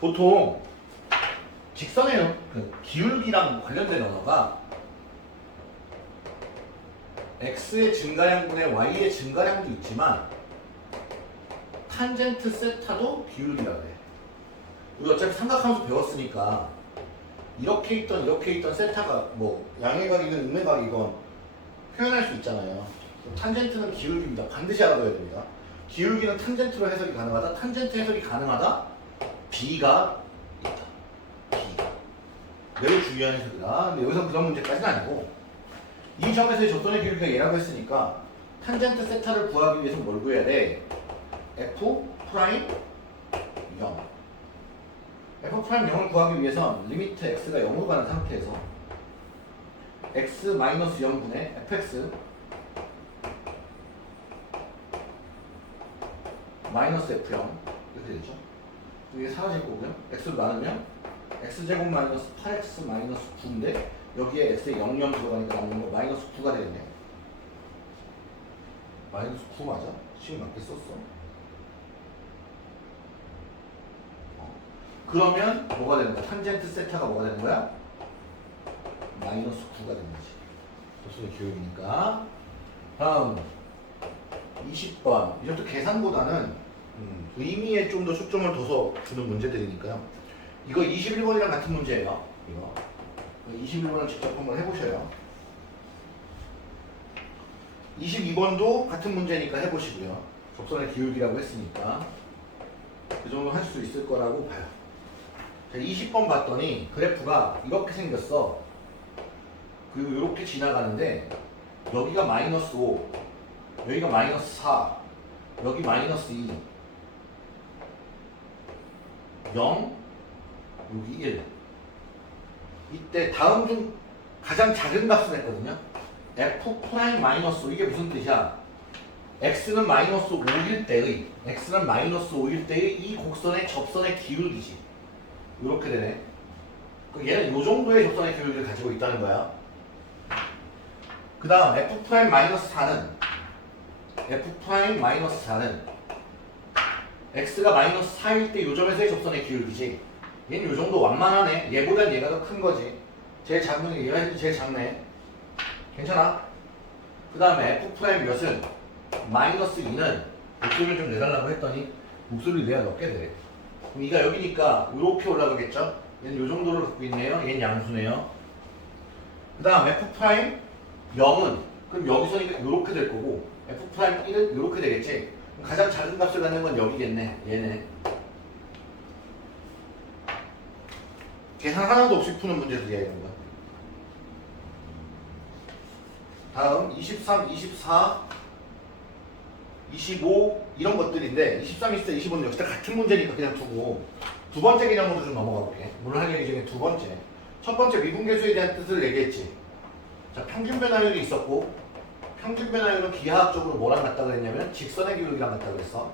보통 직선의 그 기울기랑 관련된 언어가 x의 증가량분의 y의 증가량도 있지만 탄젠트 세타도 기울기라고 해. 우리 어차피 삼각함수 배웠으니까 이렇게 있던 세타가 뭐 양의각이든 음의각이건 표현할 수 있잖아요. 탄젠트는 기울기입니다. 반드시 알아둬야 됩니다. 기울기는 탄젠트로 해석이 가능하다. 탄젠트 해석이 가능하다. B가 있다. B가. 매우 중요한 해석이다. 근데 여기서 그런 문제까지는 아니고 이 점에서의 접선의 기울기가 얘라고 했으니까 탄젠트 세타를 구하기 위해서 뭘 구해야 돼? F 프라임 0. f 프라임 0을 구하기 위해선 리미트 x가 0으로 가는 상태에서 x 마이너스 0분의 fx 마이너스 f0 이렇게 되죠. 이게 사라질 거고요. x로 나누면 x제곱 마이너스 8x 마이너스 9인데 여기에 x에 0, 0 들어가니까 남는 거 마이너스 9가 되겠네요. 마이너스 9 맞아? 식 맞게 썼어. 그러면 뭐가 되는 거야? 탄젠트 세타가 뭐가 되는 거야? 마이너스 9가 되는 거지. 접선의 기울기니까. 다음 20번. 이것도 계산보다는 의미에 좀 더 초점을 둬서 주는 문제들이니까요. 이거 21번이랑 같은 문제예요. 이거 21번을 직접 한번 해보셔요. 22번도 같은 문제니까 해보시고요. 접선의 기울기라고 했으니까 그 정도 할 수 있을 거라고 봐요. 자, 20번 봤더니 그래프가 이렇게 생겼어. 그리고 이렇게 지나가는데 여기가 마이너스 5, 여기가 마이너스 4, 여기 마이너스 2, 0, 여기 1. 이때 다음 중 가장 작은 값을 했거든요. f 프라임 마이너스 5. 이게 무슨 뜻이야? x는 마이너스 5일 때의 이 곡선의 접선의 기울기지. 이렇게 되네. 얘는 이 정도의 접선의 기울기를 가지고 있다는 거야. 그 다음 f 프라임 마이너스 4는 F'-4는 x가 마이너스 4일 때 요점에서의 접선의 기울기지. 얘는 요 정도 완만하네. 얘보단 얘가 더 큰 거지. 제일 작은 게 얘가 제일 작네. 괜찮아? 그 다음에 F' 몇은 마이너스 2는 목소리를 좀 내달라고 했더니 목소리를 내야 넣게 돼. 그럼 2가 여기니까 이렇게 올라가겠죠? 얘는 요 정도를 갖고 있네요. 얘는 양수네요. 그 다음 F' 0은 그럼 여기서니까 이렇게 될 거고 F' 1은 이렇게 되겠지? 그럼 가장 작은 값을 갖는 건 여기겠네. 얘네. 계산 하나도 없이 푸는 문제들이야 이런 거. 다음 23, 24, 25 이런 것들인데 23, 24, 25는 역시 다 같은 문제니까 그냥 두고 두 번째 개념으로 좀 넘어가 볼게. 오늘 할 얘기 중에 두 번째. 첫 번째 미분계수에 대한 뜻을 얘기했지. 자, 평균 변화율이 있었고 평균 변화율은 기하학적으로 뭐랑 같다 그랬냐면 직선의 기울기랑 같다 그랬어.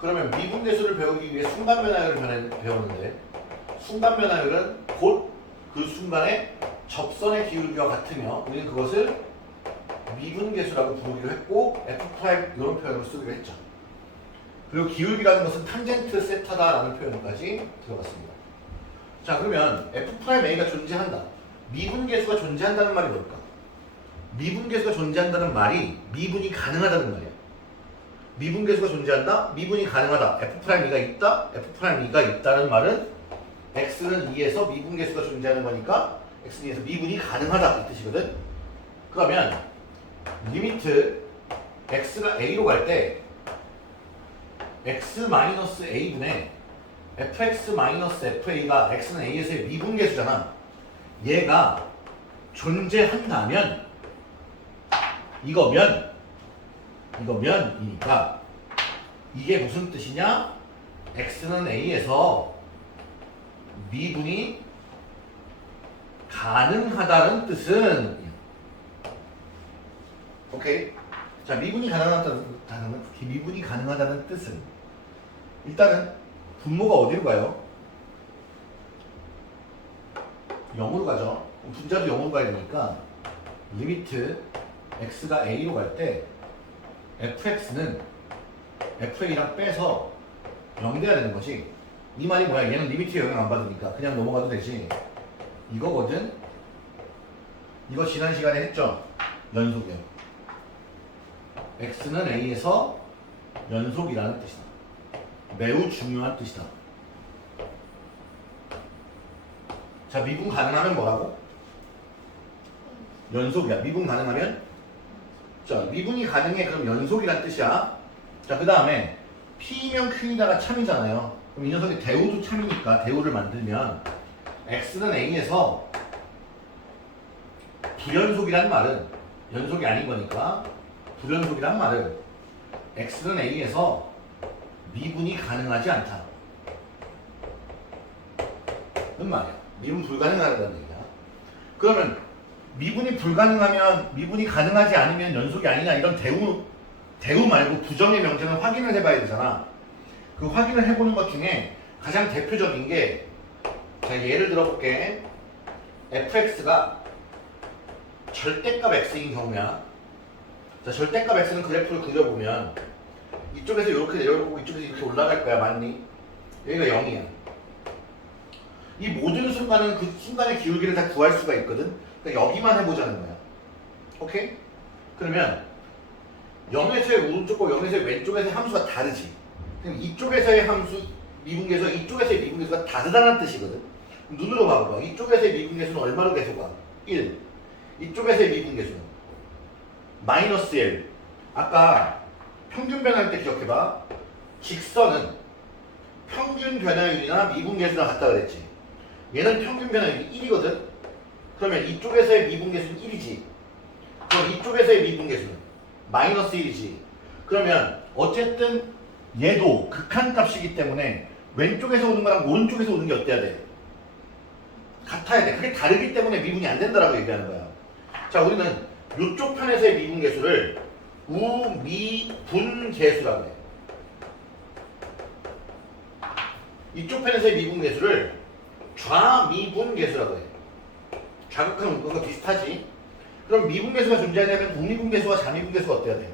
그러면 미분계수를 배우기 위해 순간 변화율을 배우는데 순간 변화율은 곧 그 순간의 접선의 기울기와 같으며 우리는 그것을 미분계수라고 부르기로 했고 F' 이런 표현으로 쓰기로 했죠. 그리고 기울기라는 것은 탄젠트 세타다라는 표현까지 들어갔습니다. 자, 그러면 F'A가 존재한다. 미분계수가 존재한다는 말이 뭘까? 미분계수가 존재한다는 말이 미분이 가능하다는 말이야. 미분계수가 존재한다? 미분이 가능하다. F'E가 있다? F'E가 있다는 말은 X는 2에서 미분계수가 존재하는 거니까 X는 2에서 미분이 가능하다 이 뜻이거든. 그러면 리미트 X가 A로 갈 때 X-A분의 Fx-Fa가 X는 A에서의 미분계수잖아. 얘가 존재한다면 이거면이니까 이게 무슨 뜻이냐? X는 A에서 미분이 가능하다는 뜻은 오케이. 자, 미분이 가능하다는 뜻은 일단은 분모가 어디로 가요? 0으로 가죠. 분자도 0으로 가야 되니까 리미트 x가 a로 갈 때 fx는 fa랑 빼서 0 돼야 되는 거지. 이 말이 뭐야? 얘는 리미트에 영향 안 받으니까 그냥 넘어가도 되지. 이거거든. 이거 지난 시간에 했죠? 연속이요. x는 a에서 연속이라는 뜻이다. 매우 중요한 뜻이다. 자, 미분 가능하면 뭐라고? 연속이야. 미분 가능하면? 자, 미분이 가능해. 그럼 연속이란 뜻이야. 자, 그 다음에 P면 Q이다가 참이잖아요. 그럼 이 녀석이 대우도 참이니까 대우를 만들면 X는 A에서 불연속이란 말은 연속이 아닌 거니까 불연속이란 말은 X는 A에서 미분이 가능하지 않다. 는 말이야. 미분 불가능하다는 얘기야. 그러면 미분이 불가능하면 미분이 가능하지 않으면 연속이 아니냐 이런 대우 말고 부정의 명제는 확인을 해봐야 되잖아. 그 확인을 해보는 것 중에 가장 대표적인 게 자, 예를 들어볼게. fx가 절대값 x인 경우야. 자, 절대값 x는 그래프를 그려보면 이쪽에서 이렇게 내려오고 이쪽에서 이렇게 올라갈 거야. 맞니? 여기가 0이야. 이 모든 순간은 그 순간의 기울기를 다 구할 수가 있거든. 그러니까 여기만 해보자는 거야. 오케이? 그러면 0에서의 오른쪽과 0에서의 왼쪽에서의 함수가 다르지. 그럼 이쪽에서의 함수 미분계수, 이쪽에서의 미분계수가 다르다는 뜻이거든. 눈으로 봐봐. 이쪽에서의 미분계수는 얼마로 계속 가? 1. 이쪽에서의 미분계수는 마이너스 1. 아까 평균 변화율 때 기억해봐. 직선은 평균 변화율이나 미분계수랑 같다 그랬지. 얘는 평균 변화율이 1이거든. 그러면 이쪽에서의 미분계수는 1이지. 그럼 이쪽에서의 미분계수는 마이너스 1이지. 그러면 어쨌든 얘도 극한값이기 때문에 왼쪽에서 오는 거랑 오른쪽에서 오는 게 어때야 돼? 같아야 돼. 그게 다르기 때문에 미분이 안 된다라고 얘기하는 거야. 자, 우리는 이쪽 편에서의 미분계수를 우미분계수라고 해. 이쪽 편에서의 미분계수를 좌미분계수라고 해. 좌극한 문구가 비슷하지. 그럼 미분계수가 존재하려면 우미분계수와 좌미분계수가 어때야 돼?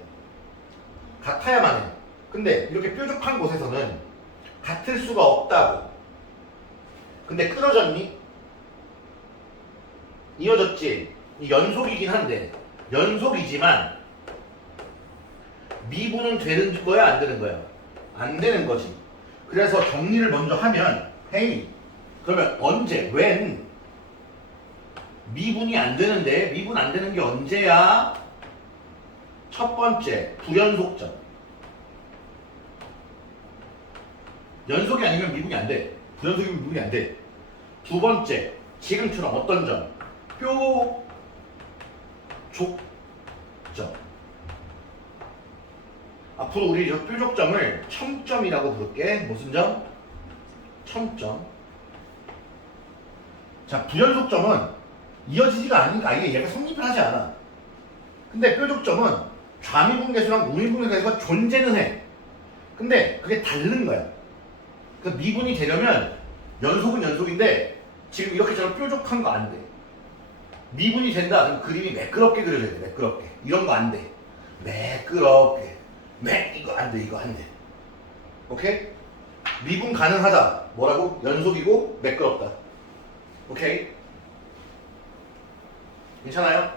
같아야만 해. 근데 이렇게 뾰족한 곳에서는 같을 수가 없다고. 근데 끊어졌니? 이어졌지? 이 연속이긴 한데 연속이지만 미분은 되는 거야 안 되는 거야? 안 되는 거지. 그래서 정리를 먼저 하면 헤이 그러면 언제? when? 미분이 안 되는데 미분 안 되는 게 언제야? 첫 번째 불연속점. 연속이 아니면 미분이 안 돼. 불연속이면 미분이 안 돼. 두 번째 지금처럼 어떤 점? 뾰족점. 앞으로 우리 저 뾰족점을 첨점이라고 부를게. 무슨 점? 첨점. 자, 불연속점은 이어지지가 않으니까 이게 얘가 성립을 하지 않아. 근데 뾰족점은 좌미분계수랑 우미분계수가 존재는 해. 근데 그게 다른 거야. 그 미분이 되려면 연속은 연속인데 지금 이렇게처럼 뾰족한 거 안 돼. 미분이 된다. 그럼 그림이 매끄럽게 그려져야 돼. 매끄럽게. 이런 거 안 돼. 매끄럽게. 이거 안 돼. 이거 안 돼. 오케이? 미분 가능하다. 뭐라고? 연속이고 매끄럽다. 오케이? 괜찮아요?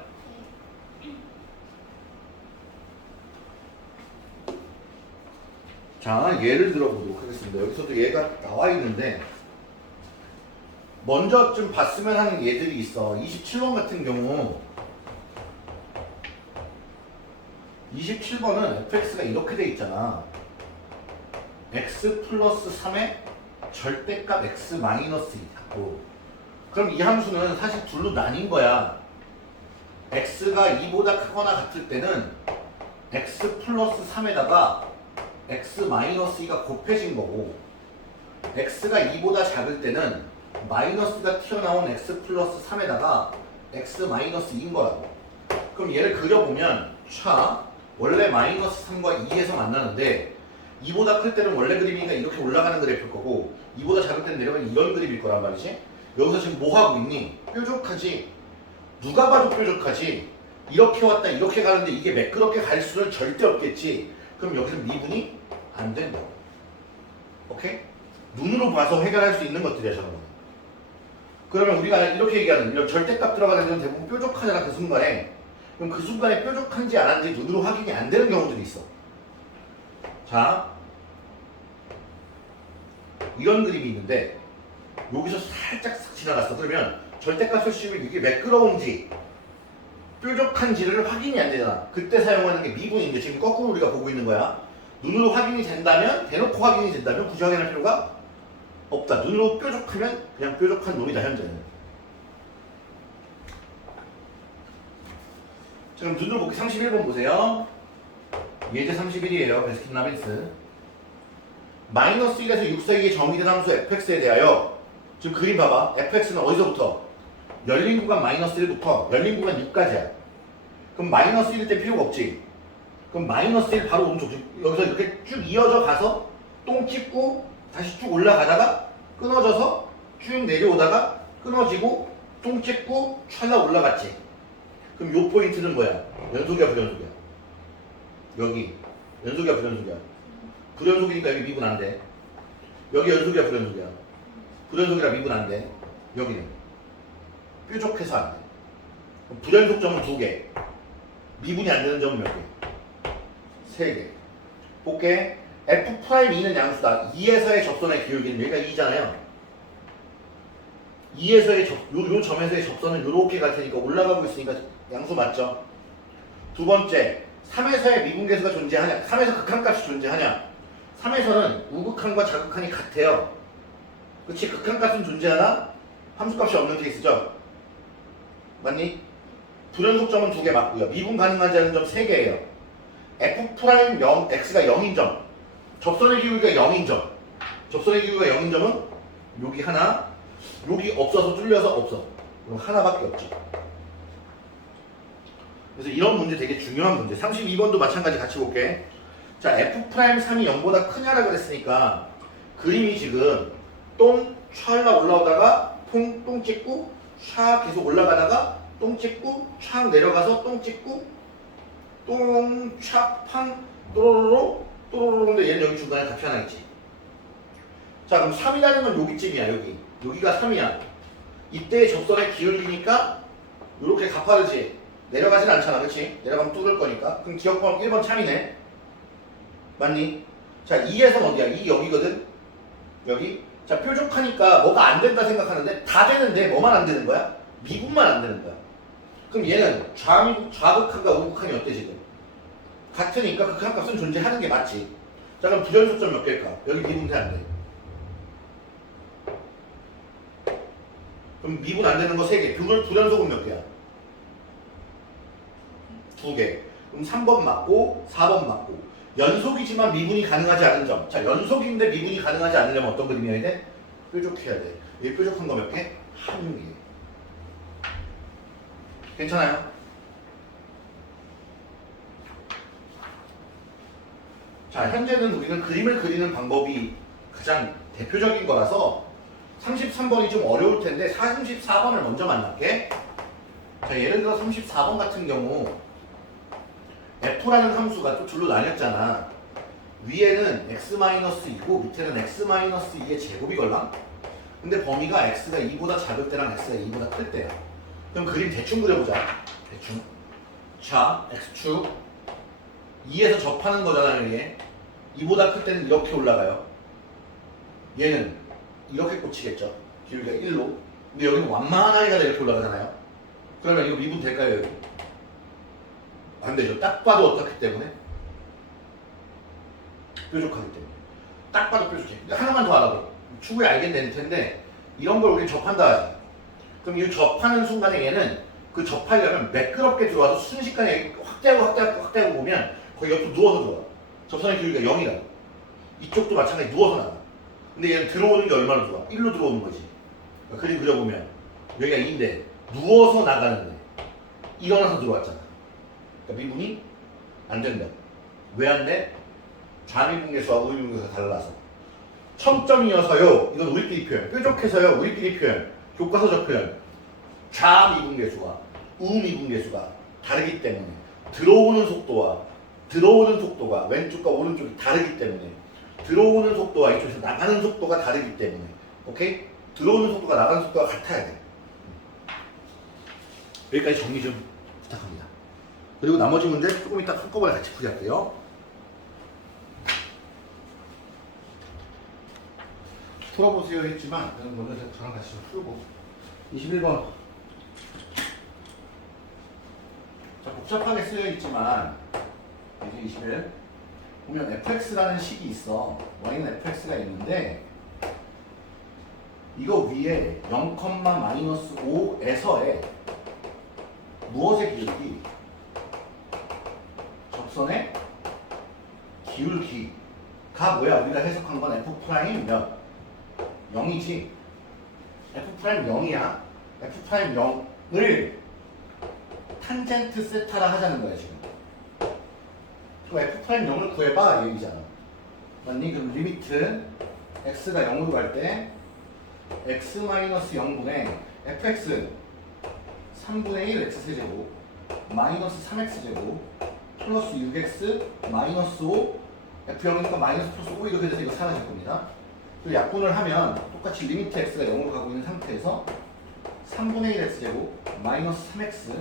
자, 예를 들어보도록 하겠습니다. 여기서도 얘가 나와 있는데 먼저 좀 봤으면 하는 예들이 있어. 27번 같은 경우 27번은 fx가 이렇게 돼 있잖아. x 플러스 3의 절대값 x 마이너스 2고 그럼 이 함수는 사실 둘로 나뉜 거야. x가 2보다 크거나 같을 때는 x 플러스 3에다가 x 마이너스 2가 곱해진 거고 x가 2보다 작을 때는 마이너스가 튀어나온 x 플러스 3에다가 x 마이너스 2인 거라고. 그럼 얘를 그려보면 차 원래 마이너스 3과 2에서 만나는데 2보다 클 때는 원래 그림이니까 이렇게 올라가는 그래프일 거고 2보다 작을 때는 내려가면 이런 그림일 거란 말이지. 여기서 지금 뭐 하고 있니? 뾰족하지. 누가 봐도 뾰족하지. 이렇게 왔다 이렇게 가는데 이게 매끄럽게 갈 수는 절대 없겠지. 그럼 여기서 미분이 안 된다고. 오케이? 눈으로 봐서 해결할 수 있는 것들이야 저런 거. 그러면 우리가 이렇게 얘기하는 이런 절대값 들어가는 데는 대부분 뾰족하잖아 그 순간에. 그럼 그 순간에 뾰족한지 안 한지 눈으로 확인이 안 되는 경우들이 있어. 자, 이런 그림이 있는데 여기서 살짝 싹 지나갔어. 그러면 절대값을 씌우면 이게 매끄러운지 뾰족한지를 확인이 안 되잖아. 그때 사용하는 게 미분인데 지금 거꾸로 우리가 보고 있는 거야. 눈으로 확인이 된다면, 대놓고 확인이 된다면 굳이 확인할 필요가 없다. 눈으로 뾰족하면 그냥 뾰족한 놈이다 현재는. 지금 눈으로 보기 31번 보세요. 예제 31이에요. 베스킨라빈스. 마이너스 1에서 6 사이에 정의된 함수 fx에 대하여 지금 그림 봐봐. fx는 어디서부터? 열린 구간 마이너스 1부터 열린 구간 6까지야. 그럼 마이너스 1일 때 필요가 없지. 그럼 마이너스 1 바로 오른쪽. 여기서 이렇게 쭉 이어져 가서 똥 찍고 다시 쭉 올라가다가 끊어져서 쭉 내려오다가 끊어지고 똥 찍고 찰나 올라갔지. 그럼 요 포인트는 뭐야? 연속이야 불연속이야? 여기 연속이야 불연속이야? 불연속이니까 여기 미분 안 돼. 여기 연속이야 불연속이야? 불연속이라 미분 안 돼. 여기는 뾰족해서 안 돼. 그럼 불연속점은 2개. 미분이 안 되는 점은 몇 개? 3개. 볼게. F'2는 양수다. 2에서의 접선의 기울기는 여기가 2잖아요. 2에서의 요 점에서의 접선은 이렇게 갈 테니까 올라가고 있으니까 양수 맞죠? 두 번째, 3에서의 미분계수가 존재하냐? 3에서 극한값이 존재하냐? 3에서는 우극한과 자극한이 같아요. 그치? 극한값은 존재하나? 함수값이 없는 케이스죠? 맞니? 불연속점은 2개 맞고요. 미분 가능하지 않은 점 3개예요. F'0, X가 0인 점. 접선의 기울기가 0인 점. 접선의 기울기가 0인 점은 여기 하나, 여기 없어서 뚫려서 없어. 그럼 하나밖에 없죠. 그래서 이런 문제 되게 중요한 문제. 32번도 마찬가지 같이 볼게. 자, F'3이 0보다 크냐라 그랬으니까 그림이 지금 똥 촤라 올라오다가 똥 찍고 촤 계속 올라가다가 똥 찍고 촥 내려가서 똥 찍고 똥 촥 팡 또로로로 또로로로인데 얘는 여기 중간에 값이 하나 있지. 자 그럼 3이라는 건 여기쯤이야. 여기가 3이야. 이때 접선의 기울기니까 이렇게 가파르지. 내려가진 않잖아. 그치? 내려가면 뚫을 거니까. 그럼 기억번 1번 참이네. 맞니? 자 2에선 어디야? 2 여기거든. 여기. 자 뾰족하니까 뭐가 안 된다 생각하는데 다 되는데 뭐만 안 되는 거야? 미분만 안 되는 거야. 그럼 얘는 좌극한과 우극한이 어때 지금? 같으니까 극한값은 존재하는 게 맞지. 자 그럼 불연소점 몇 개일까? 여기 미분 돼 안 돼? 그럼 미분 안 되는 거 3개. 불연속은 몇 개야? 2개. 그럼 3번 맞고 4번 맞고. 연속이지만 미분이 가능하지 않은 점. 자 연속인데 미분이 가능하지 않으려면 어떤 그림이어야 돼? 뾰족해야 돼. 여기 뾰족한 거 몇 개? 한 개. 괜찮아요? 자 현재는 우리는 그림을 그리는 방법이 가장 대표적인 거라서 33번이 좀 어려울 텐데 34번을 먼저 만날게. 자 예를 들어 34번 같은 경우 f라는 함수가 또 둘로 나뉘었잖아. 위에는 x-2고 밑에는 x-2의 제곱이 걸랑. 근데 범위가 x가 2보다 작을 때랑 x가 2보다 클 때야. 그럼 그림 대충 그려보자. 대충. 자 x축 2에서 접하는 거잖아요. 얘 2보다 클 때는 이렇게 올라가요. 얘는 이렇게 꽂히겠죠. 기울기가 1로. 근데 여기는 완만하게 가다 이렇게 올라가잖아요. 그러면 이거 미분 될까요? 여기? 안 되죠. 딱 봐도 어떻기 때문에? 뾰족하기 때문에. 딱 봐도 뾰족해. 근데 하나만 더 알아도 추후에 알게 될 텐데 이런 걸 우리 접한다 하지. 그럼 이 접하는 순간에 얘는 그 접하려면 매끄럽게 들어와서 순식간에 확대하고 보면 거의 옆으로 누워서 들어와. 접선의 기울기가 0이라. 이쪽도 마찬가지 누워서 나가. 근데 얘는 들어오는 게 얼마나 들어와? 1로 들어오는 거지. 그러니까 그림 그려보면 여기가 2인데 누워서 나가는데 일어나서 들어왔잖아. 그러니까 미분이 안 된다. 왜 안 돼? 좌미분계수와 우미분계수가 달라서. 첨점이어서요. 이건 우리끼리 표현. 뾰족해서요. 우리끼리 표현. 교과서적 표현. 좌미분계수와 우미분계수가 다르기 때문에 들어오는 속도가 왼쪽과 오른쪽이 다르기 때문에 들어오는 속도와 이쪽에서 나가는 속도가 다르기 때문에 오케이? 들어오는 속도가 나가는 속도가 같아야 돼. 여기까지 정리 좀 부탁합니다. 그리고 나머지 문제 조금 이따 한꺼번에 같이 풀이할게요. 풀어보세요 했지만 오늘 저랑 같이 좀 풀고 21번 자 복잡하게 쓰여 있지만 이제 21 보면 fx라는 식이 있어. y는 fx가 있는데 이거 위에 0,-5에서의 무엇의 기울기? 접선의 기울기가 뭐야? 우리가 해석한 건 f 프라임 몇? 0이지. f 프라임 0이야. f 프라임 0을 탄젠트 세타라 하자는 거야 지금. 그럼 f 프라임 0을 구해봐 이 얘기잖아. 맞니? 그럼 리미트 x가 0으로 갈 때 x-0분의 fx 3분의 1 x세제곱 마이너스 3x제곱 플러스 6x 마이너스 5 f0이니까 마이너스 플러스 5 이렇게 돼서 이거 사라질 겁니다. 그리고 약분을 하면 똑같이 리미트 x가 0으로 가고 있는 상태에서 3분의 1 x제곱 마이너스 3x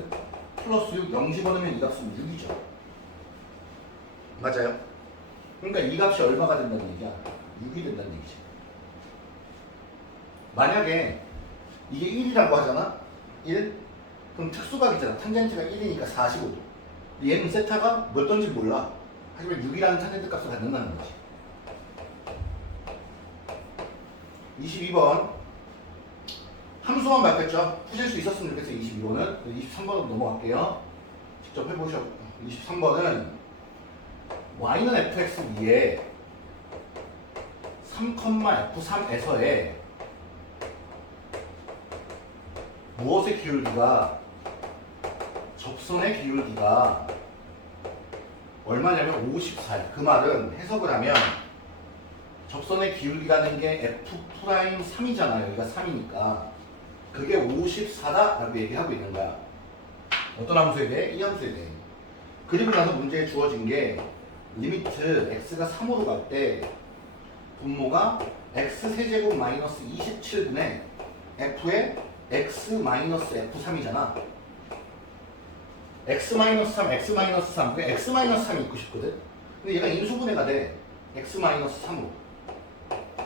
플러스 6 0 집어넣으면 이 값은 6이죠. 맞아요? 그러니까 이 값이 얼마가 된다는 얘기야? 6이 된다는 얘기지. 만약에 이게 1이라고 하잖아? 1? 그럼 특수각 있잖아. 탄젠트가 1이니까 45도. 얘는 세타가 몇 던지 몰라. 하지만 6이라는 탄젠트 값을 갖는다는 거지. 22번 함수만 바뀌었죠? 푸실 수 있었으면 좋겠어요. 22번은 23번으로 넘어갈게요. 직접 해보셔. 23번은 y는 fx 위에 3,f3에서의 무엇의 기울기가 접선의 기울기가 얼마냐면 54야. 그 말은 해석을 하면 접선의 기울기라는 게 f'3이잖아요. 여기가 3이니까 그게 54다라고 얘기하고 있는 거야. 어떤 함수에 대해? 이 함수에 대해. 그리고 나서 문제에 주어진 게 리미트 x가 3으로 갈 때 분모가 x세제곱 마이너스 27분의 f의 x 마이너스 f3이잖아. x 마이너스 3, x 마이너스 3. 그게 x 마이너스 3이 있고 싶거든. 근데 얘가 인수분해가 돼. x 마이너스 3으로.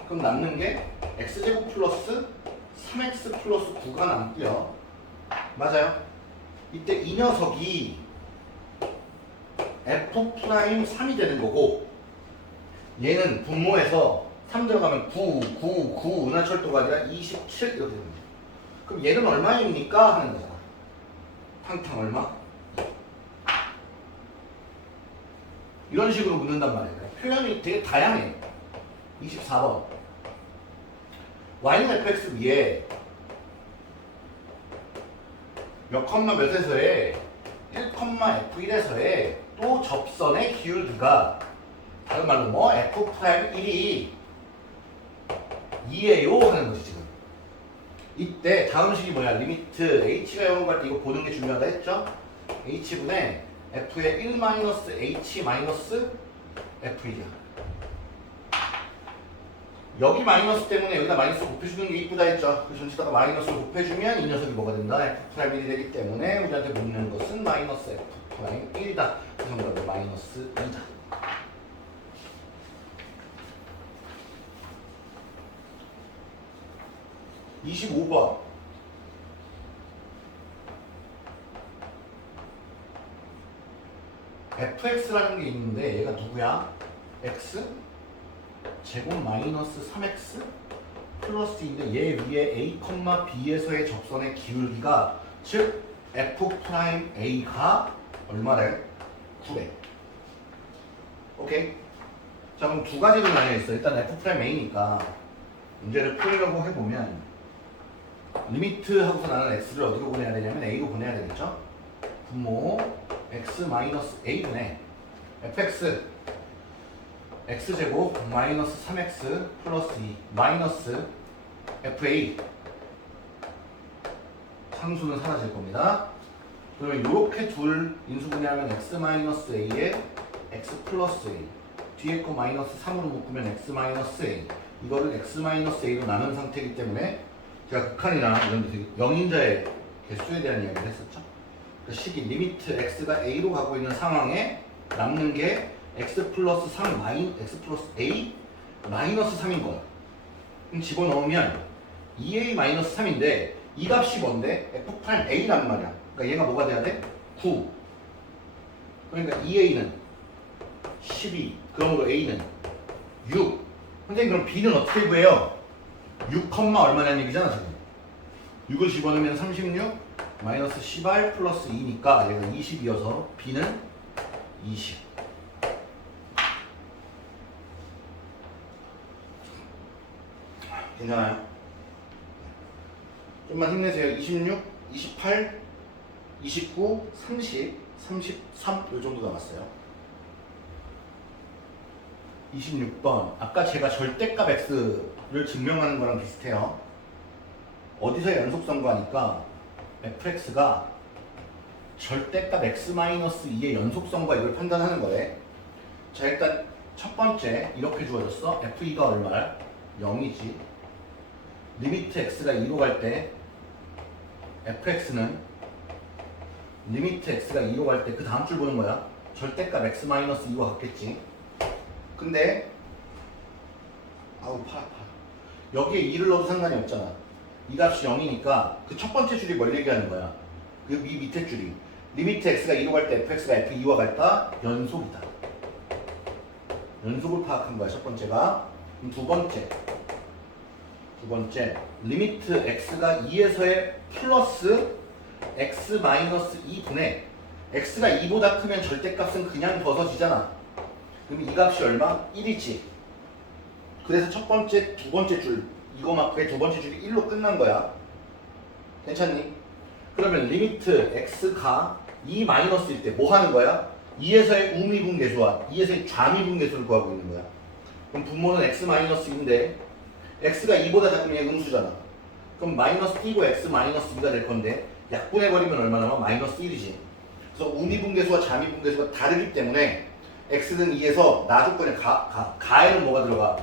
그럼 남는 게 x제곱 플러스 3x 플러스 9가 남고요. 맞아요. 이때 이 녀석이 f'3이 되는 거고, 얘는 분모에서 3 들어가면 9, 9, 9 은하철도가 아니라 27 이렇게 됩니다. 그럼 얘는 얼마입니까? 하는 거잖아. 탕탕 얼마? 이런 식으로 묻는단 말이에요. 표현이 되게 다양해. 24번. y는 fx 위에 몇 컴마 몇에서의 1,f1에서의 또 접선의 기울기가 다른 말로 뭐 f'1이 2예요 하는 거지 지금. 이때 다음 식이 뭐야? 리미트 h가 0으로 갈 때 이거 보는 게 중요하다 했죠? h분의 f의 1-h 마이너스 f1이야. 여기 마이너스 때문에 여기다 마이너스 곱해주는 게 이쁘다 했죠? 그 전체다가 마이너스를 곱해주면 이 녀석이 뭐가 된다? f'1이 되기 때문에 우리한테 묻는 것은 마이너스 f'1이다. 그 정답은 마이너스 2다. (25번) fx라는 게 있는데 얘가 누구야? x 제곱 마이너스 3x 플러스인데 얘 위에 a, b에서의 접선의 기울기가 즉 f'a가 얼마래? 9래. 오케이? 자 그럼 두 가지로 나뉘어 있어. 일단 f'a니까 문제를 풀려고 해보면 리미트 하고서 나는 x를 어디로 보내야 되냐면 a로 보내야 되겠죠? 분모 x 마이너스 a분의 fx x제곱 마이너스 3x 플러스 2 마이너스 fa 상수는 사라질 겁니다. 그러면 이렇게 둘 인수분해하면 x 마이너스 a에 x 플러스 a 뒤에 거 마이너스 3으로 묶으면 x 마이너스 a 이거를 x 마이너스 a로 나눈 상태이기 때문에 제가 극한이나 이런 데 0인자의 개수에 대한 이야기를 했었죠. 그 식이 리미트 x가 a로 가고 있는 상황에 남는 게 x 플러스 3 x 플러스 a 마이너스 3인 거야. 그럼 집어넣으면 2a 마이너스 3인데 이 값이 뭔데? f'a란 말이야. 그러니까 얘가 뭐가 돼야 돼? 9. 그러니까 2a는 12. 그러므로 a는 6. 선생님 그럼 b는 어떻게 구해요? 6, 얼마냐는 얘기잖아 지금. 6을 집어넣으면 36 마이너스 18 플러스 2니까 얘가 20이어서 b는 20. 괜찮아요? 좀만 힘내세요. 26, 28, 29, 30, 33 요 정도 남았어요. 26번. 아까 제가 절대값 x를 증명하는 거랑 비슷해요. 어디서 연속성과 하니까 fx가 절대값 x-2의 연속성과 이걸 판단하는 거래. 자 일단 첫 번째 이렇게 주어졌어. f2가 얼마야? 0이지. 리미트 x가 2로 갈 때 fx는 리미트 x가 2로 갈 때 그 다음 줄 보는 거야. 절대값 x-2와 같겠지. 근데 아우 팔 아파. 여기에 2를 넣어도 상관이 없잖아. 이 값이 0이니까 그 첫 번째 줄이 뭘 얘기하는 거야? 그 밑에 줄이 리미트 x가 2로 갈 때 fx가 f2와 같다. 연속이다. 연속을 파악한 거야. 첫 번째가. 그럼 두 번째 리미트 x가 2에서의 플러스 x-2분의 x가 2보다 크면 절대값은 그냥 벗어지잖아. 그럼 이 값이 얼마? 1이지. 그래서 첫 번째, 두 번째 줄 이거 마크에 두 번째 줄이 1로 끝난 거야. 괜찮니? 그러면 리미트 x가 2 마이너스일 때 뭐 하는 거야? 2에서의 우미분 계수와 2에서의 좌미분 계수를 구하고 있는 거야. 그럼 분모는 x-2인데 x가 2보다 작으면 얘 음수잖아. 그럼 마이너스 t고 x 마이너스 2가 될 건데 약분해버리면 얼마 남아? 마이너스 1이지. 그래서 우미분 계수와 좌미분 계수가 다르기 때문에 x는 2에서 나 조건에 가에는 뭐가 들어가?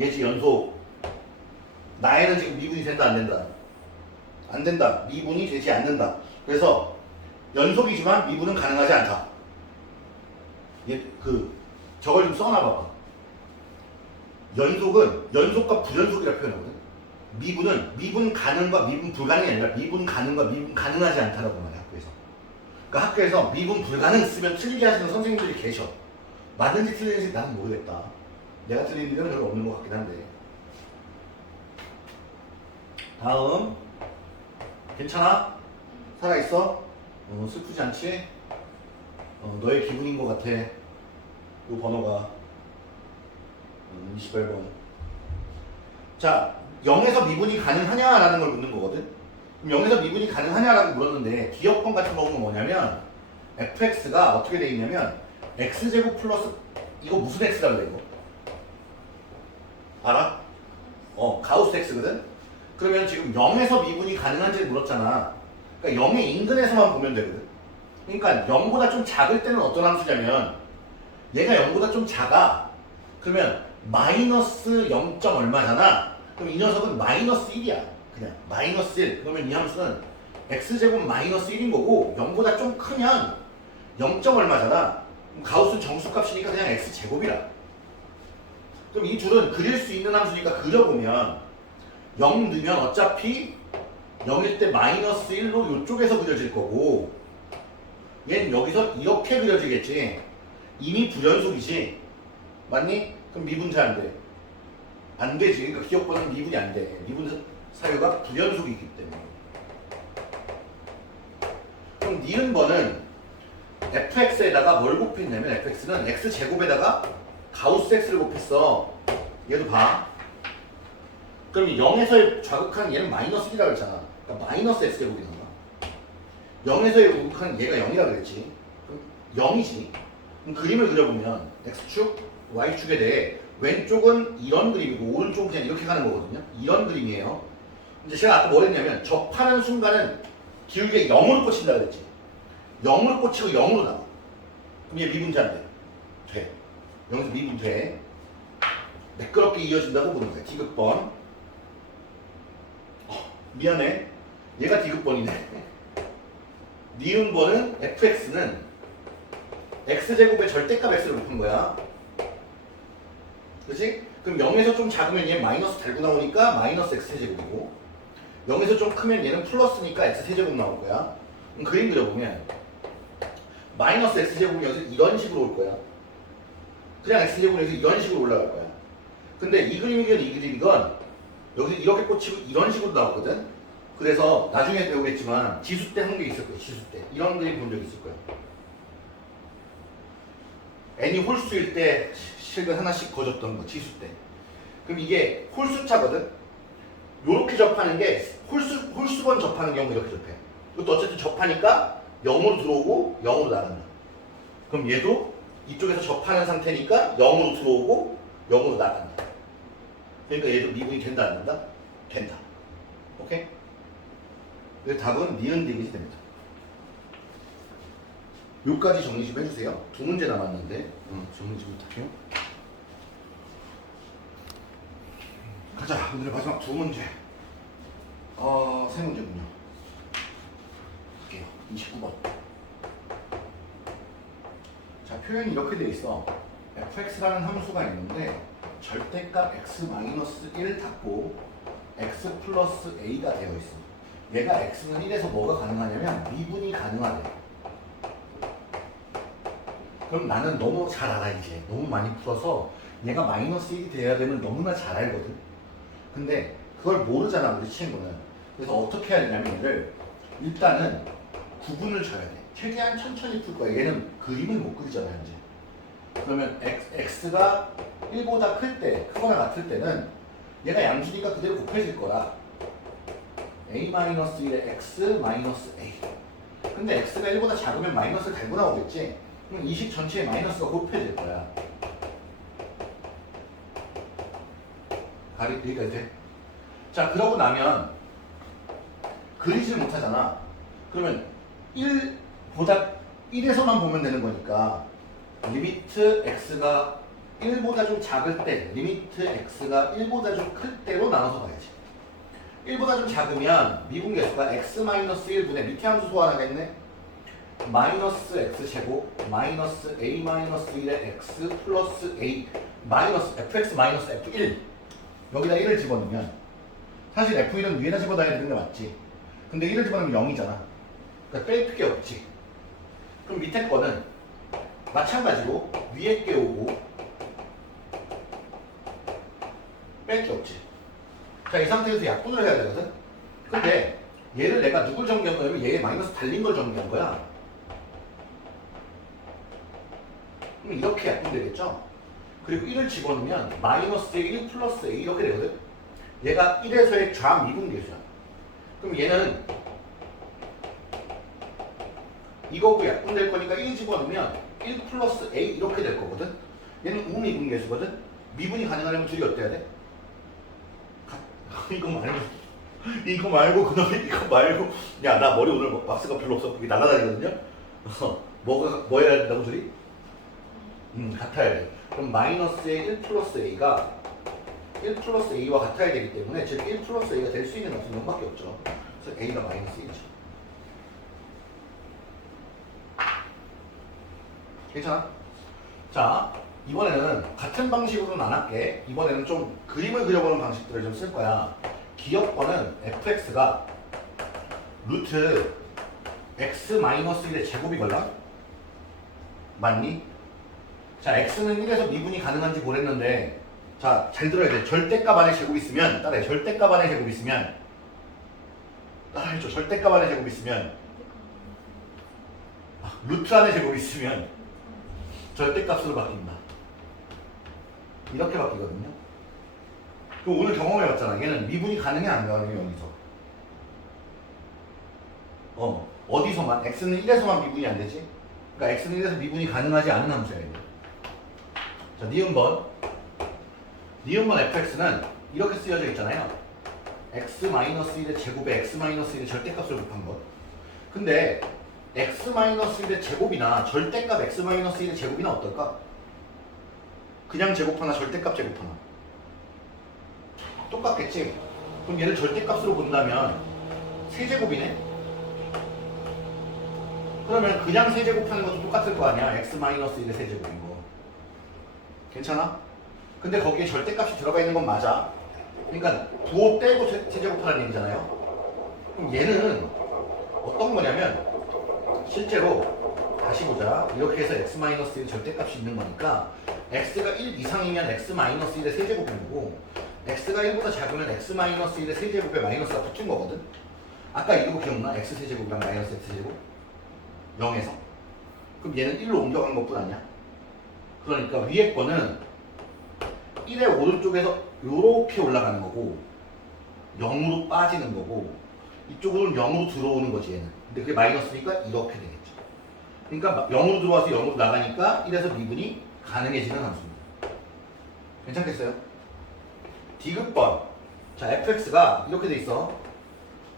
얘지 연속. 나에는 지금 미분이 된다 안 된다? 안 된다. 미분이 되지 않는다. 그래서 연속이지만 미분은 가능하지 않다. 저걸 좀 써놔봐봐. 연속은 연속과 불연속이라 표현하거든. 미분은 미분 가능과 미분 불가능이 아니라 미분 가능과 미분 가능하지 않다라고 말해 학교에서. 그러니까 학교에서 미분 불가능 쓰면 틀리게 하시는 선생님들이 계셔. 맞는지 틀리는지 나는 모르겠다. 내가 틀린 일은 별로 없는 것 같긴 한데. 다음. 괜찮아? 살아있어? 슬프지 않지? 너의 기분인 것 같아. 이 번호가 28번. 자, 0에서 미분이 가능하냐라는 걸 묻는 거거든. 그럼 0에서 미분이 가능하냐라고 물었는데 기억법 같은 거 보면 뭐냐면 fx가 어떻게 돼 있냐면 x제곱 플러스 이거 무슨 x라고 그래 이거? 알아? 가우스 x거든? 그러면 지금 0에서 미분이 가능한지를 물었잖아. 그러니까 0의 인근에서만 보면 되거든. 그러니까 0보다 좀 작을 때는 어떤 함수냐면 얘가 0보다 좀 작아. 그러면 마이너스 0. 얼마잖아. 그럼 이 녀석은 마이너스 1이야. 그냥 마이너스 1. 그러면 이 함수는 x제곱 마이너스 1인 거고 0보다 좀 크면 0. 얼마잖아. 그럼 가우스는 정수값이니까 그냥 x제곱이라. 그럼 이 둘은 그릴 수 있는 함수니까 그려보면 0 넣으면 어차피 0일 때 마이너스 1로 이쪽에서 그려질 거고 얘는 여기서 이렇게 그려지겠지. 이미 불연속이지. 맞니? 그럼 미분자 안 돼. 안 되지. 그러니까 기억보다는 미분이 안 돼. 미분 사유가 불연속이기 때문에. 그럼 니은 번은 fx에다가 뭘 곱했냐면 fx는 x제곱에다가 가우스 x를 곱했어. 얘도 봐. 그럼 0에서의 좌극한 얘는 마이너스 1이라고 했잖아. 그러니까 마이너스 x제곱이 나와. 0에서의 우극한 얘가 0이라 그랬지. 그럼 0이지. 그럼 그림을 그려보면 x축, y축에 대해 왼쪽은 이런 그림이고 오른쪽은 그냥 이렇게 가는 거거든요. 이런 그림이에요. 이제 제가 아까 뭘 했냐면 접하는 순간은 기울기가 0으로 꽂힌다 그랬지. 0으로 꽂히고 0으로 나와. 그럼 얘 미분자인데 돼. 여기서 미분 돼. 매끄럽게 이어진다고 보는 거야. 디귿번. 미안해. 얘가 디귿번이네. 니은번은 fx는 x제곱의 절대값 x를 곱한 거야. 그치? 그럼 0에서 좀 작으면 얘 마이너스 달고 나오니까 마이너스 x제곱이고 0에서 좀 크면 얘는 플러스니까 x세제곱 나올 거야. 그럼 그림 그려보면 마이너스 x제곱이 여기서 이런 식으로 올 거야. 그냥 x제곱이 여기서 이런 식으로 올라갈 거야. 근데 이 그림이건 이 그림이건 여기서 이렇게 꽂히고 이런 식으로 나오거든. 그래서 나중에 배우겠지만 지수 때 한 게 있을 거야. 지수 때 이런 그림 본 적 있을 거야. n이 홀수일 때 실근 하나씩 거졌던 거 지수 때. 그럼 이게 홀수차거든. 요렇게 접하는 게 홀수번 접하는 경우 이렇게 접해. 이것도 어쨌든 접하니까 0으로 들어오고 0으로 나간다. 그럼 얘도 이쪽에서 접하는 상태니까 0으로 들어오고 0으로 나간다. 그러니까 얘도 미분이 된다 안 된다? 된다. 오케이? 그래서 답은 니은 디귿이 됩니다. 요까지 정리 좀 해주세요. 두 문제 남았는데 정리 좀 부탁해요. 가자. 오늘의 마지막 두 문제. 세 문제군요. 볼게요. 29번. 자, 표현이 이렇게 돼 있어. fx라는 함수가 있는데 절대값 x-1 닫고 x 플러스 a가 되어 있어. 얘가 x는 1에서 뭐가 가능하냐면 미분이 가능하대. 그럼 나는 너무 잘 알아 이제. 너무 많이 풀어서 얘가 마이너스 1이 돼야 되면 너무나 잘 알거든. 근데 그걸 모르잖아 우리 친구는. 그래서 어떻게 해야 되냐면 얘를 일단은 구분을 줘야 돼. 최대한 천천히 풀 거야. 얘는 그림을 못 그리잖아 현재. 그러면 x가 1보다 클 때, 크거나 같을 때는 얘가 양수니까 그대로 곱해질 거야. a-1의 x-a. 근데 x가 1보다 작으면 마이너스를 달고 나오겠지. 그럼 이 식 전체에 마이너스가 곱해질 거야. 이해가 돼? 자, 그러고 나면 그리질 못하잖아. 그러면 1보다 1에서만 보면 되는 거니까 리미트 x가 1보다 좀 작을 때, 리미트 x가 1보다 좀 클 때로 나눠서 봐야지. 1보다 좀 작으면 미분계수가 x-1분의 밑에 함수 소환하겠네. 마이너스 x제곱 마이너스 a-1의 x 플러스 a 마이너스 fx 마이너스 f1 여기다 1을 집어넣으면 사실 f1은 위에다 집어넣어야 되는 게 맞지. 근데 1을 집어넣으면 0이잖아. 그러니까 뺄 게 없지. 그럼 밑에 거는 마찬가지로 위에 게 오고 뺄 게 없지. 자, 이 상태에서 약분을 해야 되거든. 근데 얘를 내가 누굴 정리한 거냐면 얘의 마이너스 달린 걸 정리한 거야. 그럼 이렇게 약분되겠죠? 그리고 1을 집어넣으면 마이너스 1 플러스 a 이렇게 되거든. 얘가 1에서의 좌미분계수야. 그럼 얘는 이거고 약분될 거니까 1 집어넣으면 1 플러스 a 이렇게 될 거거든. 얘는 우미분계수거든. 미분이 가능하려면 둘이 어때야 돼? 이거 말고 그놈이 이거 말고 야 나 머리 오늘 왁스가 별로 없어. 그게 날아다니거든요. 뭐 해야 된다고 둘이? 같아야 돼. 그럼 마이너스의 1 플러스 a가 1 플러스 a와 같아야 되기 때문에 즉 1 플러스 a가 될 수 있는 값은 0밖에 없죠. 그래서 a가 마이너스 1이죠. 괜찮아? 자, 이번에는 같은 방식으로는 안 할게. 이번에는 좀 그림을 그려보는 방식들을 좀 쓸 거야. 기억번은 fx가 루트 x-1의 제곱이걸라? 맞니? 자, x는 1에서 미분이 가능한지 모르겠는데 자, 잘 들어야 돼. 절대값 안에 제곱 있으면 따라해. 절대값 안에 제곱 있으면 따라해줘. 절대값 안에 제곱 있으면 루트 안에 제곱 있으면 절대값으로 바뀐다. 이렇게 바뀌거든요. 그럼 오늘 경험해봤잖아. 얘는 미분이 가능해 안 가능해 여기서. 어디서만? x는 1에서만 미분이 안 되지? 그러니까 x는 1에서 미분이 가능하지 않은 함수야. 이거. 자, 니은번 fx는 이렇게 쓰여져 있잖아요. x-1의 제곱에 x-1의 절대값을 곱한 것. 근데 x-1의 제곱이나 절대값 x-1의 제곱이나 어떨까? 그냥 제곱하나 절대값 제곱하나 똑같겠지? 그럼 얘를 절대값으로 본다면 세제곱이네? 그러면 그냥 세제곱하는 것도 똑같을 거 아니야. x-1의 세제곱인 거. 괜찮아? 근데 거기에 절대값이 들어가 있는 건 맞아. 그러니까 부호 떼고 세제곱하라는 얘기잖아요. 그럼 얘는 어떤 거냐면 실제로 다시 보자. 이렇게 해서 x-1의 절대값이 있는 거니까 x가 1 이상이면 x-1의 세제곱인 거고 x가 1보다 작으면 x-1의 세제곱에 마이너스가 붙은 거거든. 아까 이거 기억나? x세제곱이랑 마이너스 x제곱 0에서 그럼 얘는 1로 옮겨간 것뿐 아니야. 그러니까 위에 거는 1의 오른쪽에서 이렇게 올라가는 거고 0으로 빠지는 거고 이쪽으로는 0으로 들어오는 거지 얘는. 근데 그게 마이너스니까 이렇게 되겠죠. 그러니까 0으로 들어와서 0으로 나가니까 1에서 미분이 가능해지는 함수입니다. 괜찮겠어요? 디귿번. 자, fx가 이렇게 돼 있어.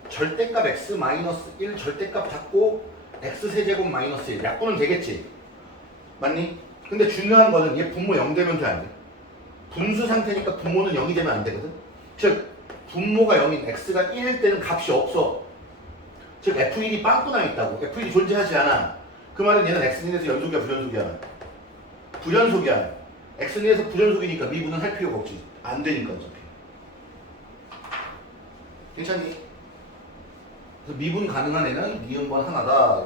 절대값 x-1 절대값 잡고 x세제곱 마이너스 1 약분은 되겠지? 맞니? 근데 중요한 거는 얘 분모 0 되면 돼 안 돼? 분수 상태니까 분모는 0이 되면 안 되거든? 즉 분모가 0인 x가 1일 때는 값이 없어. 즉 f1이 빵꾸나 있다고. f1이 존재하지 않아. 그 말은 얘는 x는 1에서 연속이야 불연속이야? 불연속이야. x는 1에서 불연속이니까 미분은 할 필요가 없지. 안 되니까 어차피. 괜찮니? 그래서 미분 가능한 애는 니은번 하나다.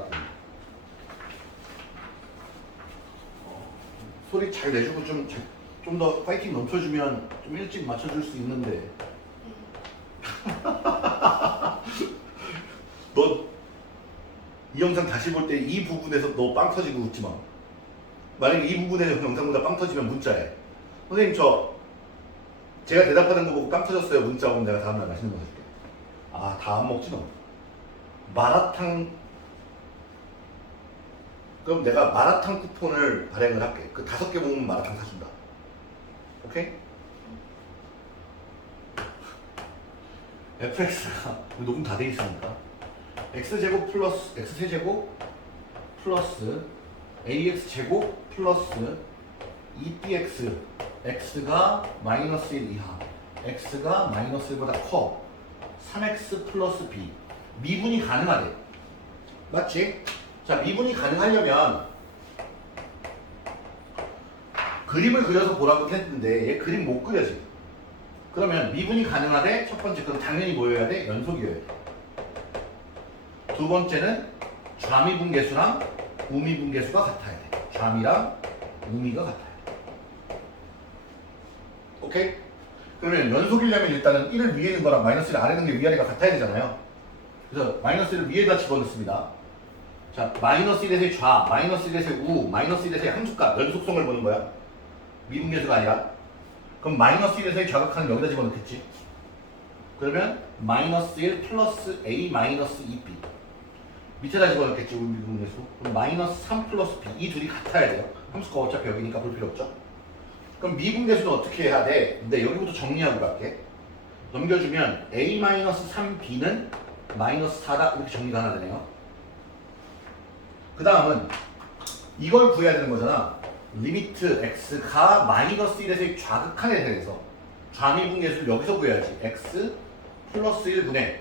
소리 잘 내주고 좀 더 파이팅 넘쳐주면 좀 일찍 맞춰줄 수 있는데 너 이 영상 다시 볼 때 이 부분에서 너 빵 터지고 웃지 마. 만약에 이 부분에서 그 영상보다 빵 터지면 문자해. 선생님 제가 대답하는 거 보고 빵 터졌어요. 문자 오면 내가 다음날 맛있는 거 사줄게. 아, 다 안 먹지 너. 마라탕 그럼 내가 마라탕 쿠폰을 발행을 할게. 그 5개 먹으면 마라탕 사준다. 오케이? fx가 녹음 다 돼 있으니까 x제곱 플러스 x세제곱 플러스 ax 제곱 플러스 2bx x가 마이너스 1 이하 x가 마이너스 1보다 커 3x 플러스 b 미분이 가능하대. 맞지? 자, 미분이 가능하려면 그림을 그려서 보라고 했는데 얘 그림 못 그려지. 그러면 미분이 가능하대. 첫 번째, 그럼 당연히 뭐여야 돼? 연속이어야 돼. 두 번째는 좌미분계수랑 우미분계수가 같아야 돼. 좌미랑 우미가 같아야 돼. 오케이? 그러면 연속이려면 일단은 1을 위에 있는 거랑 마이너스 1을 아래 있는 게 위아래가 같아야 되잖아요. 그래서 마이너스 1을 위에다 집어넣습니다. 자, 마이너스 1에서의 좌, 마이너스 1에서의 우, 마이너스 1에서의 함수값, 연속성을 보는 거야. 미분계수가 아니라. 그럼 마이너스 1에서의 좌극한을 여기다 집어넣겠지. 그러면 마이너스 1 플러스 a 마이너스 2b 밑에다 집어넣겠지, 우리 미분계수. 그럼 마이너스 3 플러스 b 이 둘이 같아야 돼요. 함수가 어차피 여기니까 볼 필요 없죠. 그럼 미분계수는 어떻게 해야 돼? 근데 여기부터 정리하고 갈게. 넘겨주면 a 마이너스 3b는 마이너스 4다 이렇게 정리가 하나 되네요. 그 다음은 이걸 구해야 되는 거잖아. 리미트 x가 마이너스 1에서의 좌극한에 대해서 좌미분계수를 여기서 구해야지. x 플러스 1분의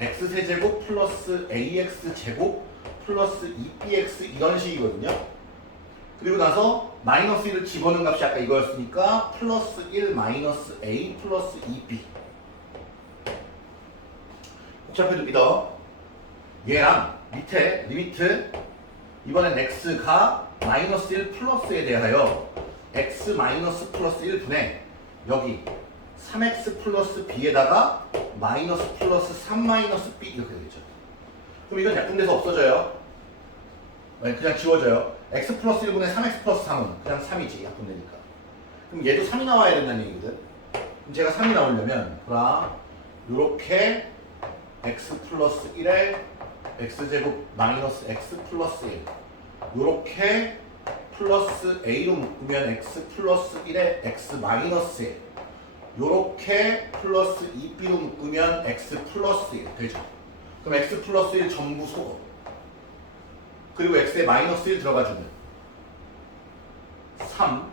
x세제곱 플러스 ax제곱 플러스 2bx 이런 식이거든요. 그리고 나서 마이너스 1을 집어넣은 값이 아까 이거였으니까 플러스 1 마이너스 a 플러스 2b 복잡해도 믿어. 얘랑 밑에 리미트 이번엔 x가 마이너스 1 플러스에 대하여 x 마이너스 플러스 1분의 여기 3x 플러스 b에다가 마이너스 플러스 3 마이너스 b 이렇게 되겠죠. 그럼 이건 약분돼서 없어져요. 그냥 지워져요. x 플러스 1분의 3x 플러스 3은 그냥 3이지 약분되니까. 그럼 얘도 3이 나와야 된다는 얘기거든. 그럼 제가 3이 나오려면 보라 요렇게 x 플러스 1에 x제곱 마이너스 x 플러스 1 요렇게 플러스 a로 묶으면 x 플러스 1에 x 마이너스 1 요렇게 플러스 2b로 묶으면 x 플러스 1 되죠. 그럼 x 플러스 1 전부 소거 그리고 x에 마이너스 1 들어가주면 3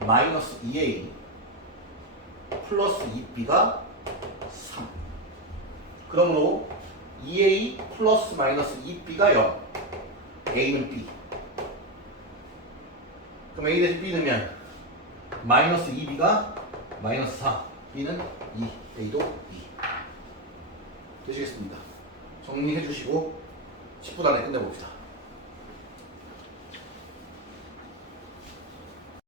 마이너스 2a 플러스 2b가 3 그러므로 2a 플러스 마이너스 2b가 0 a는 b 그럼 a 대신 b 넣으면 마이너스 2b가 마이너스 4 b는 2 a도 2 되시겠습니다. 정리해 주시고 10분 안에 끝내봅시다.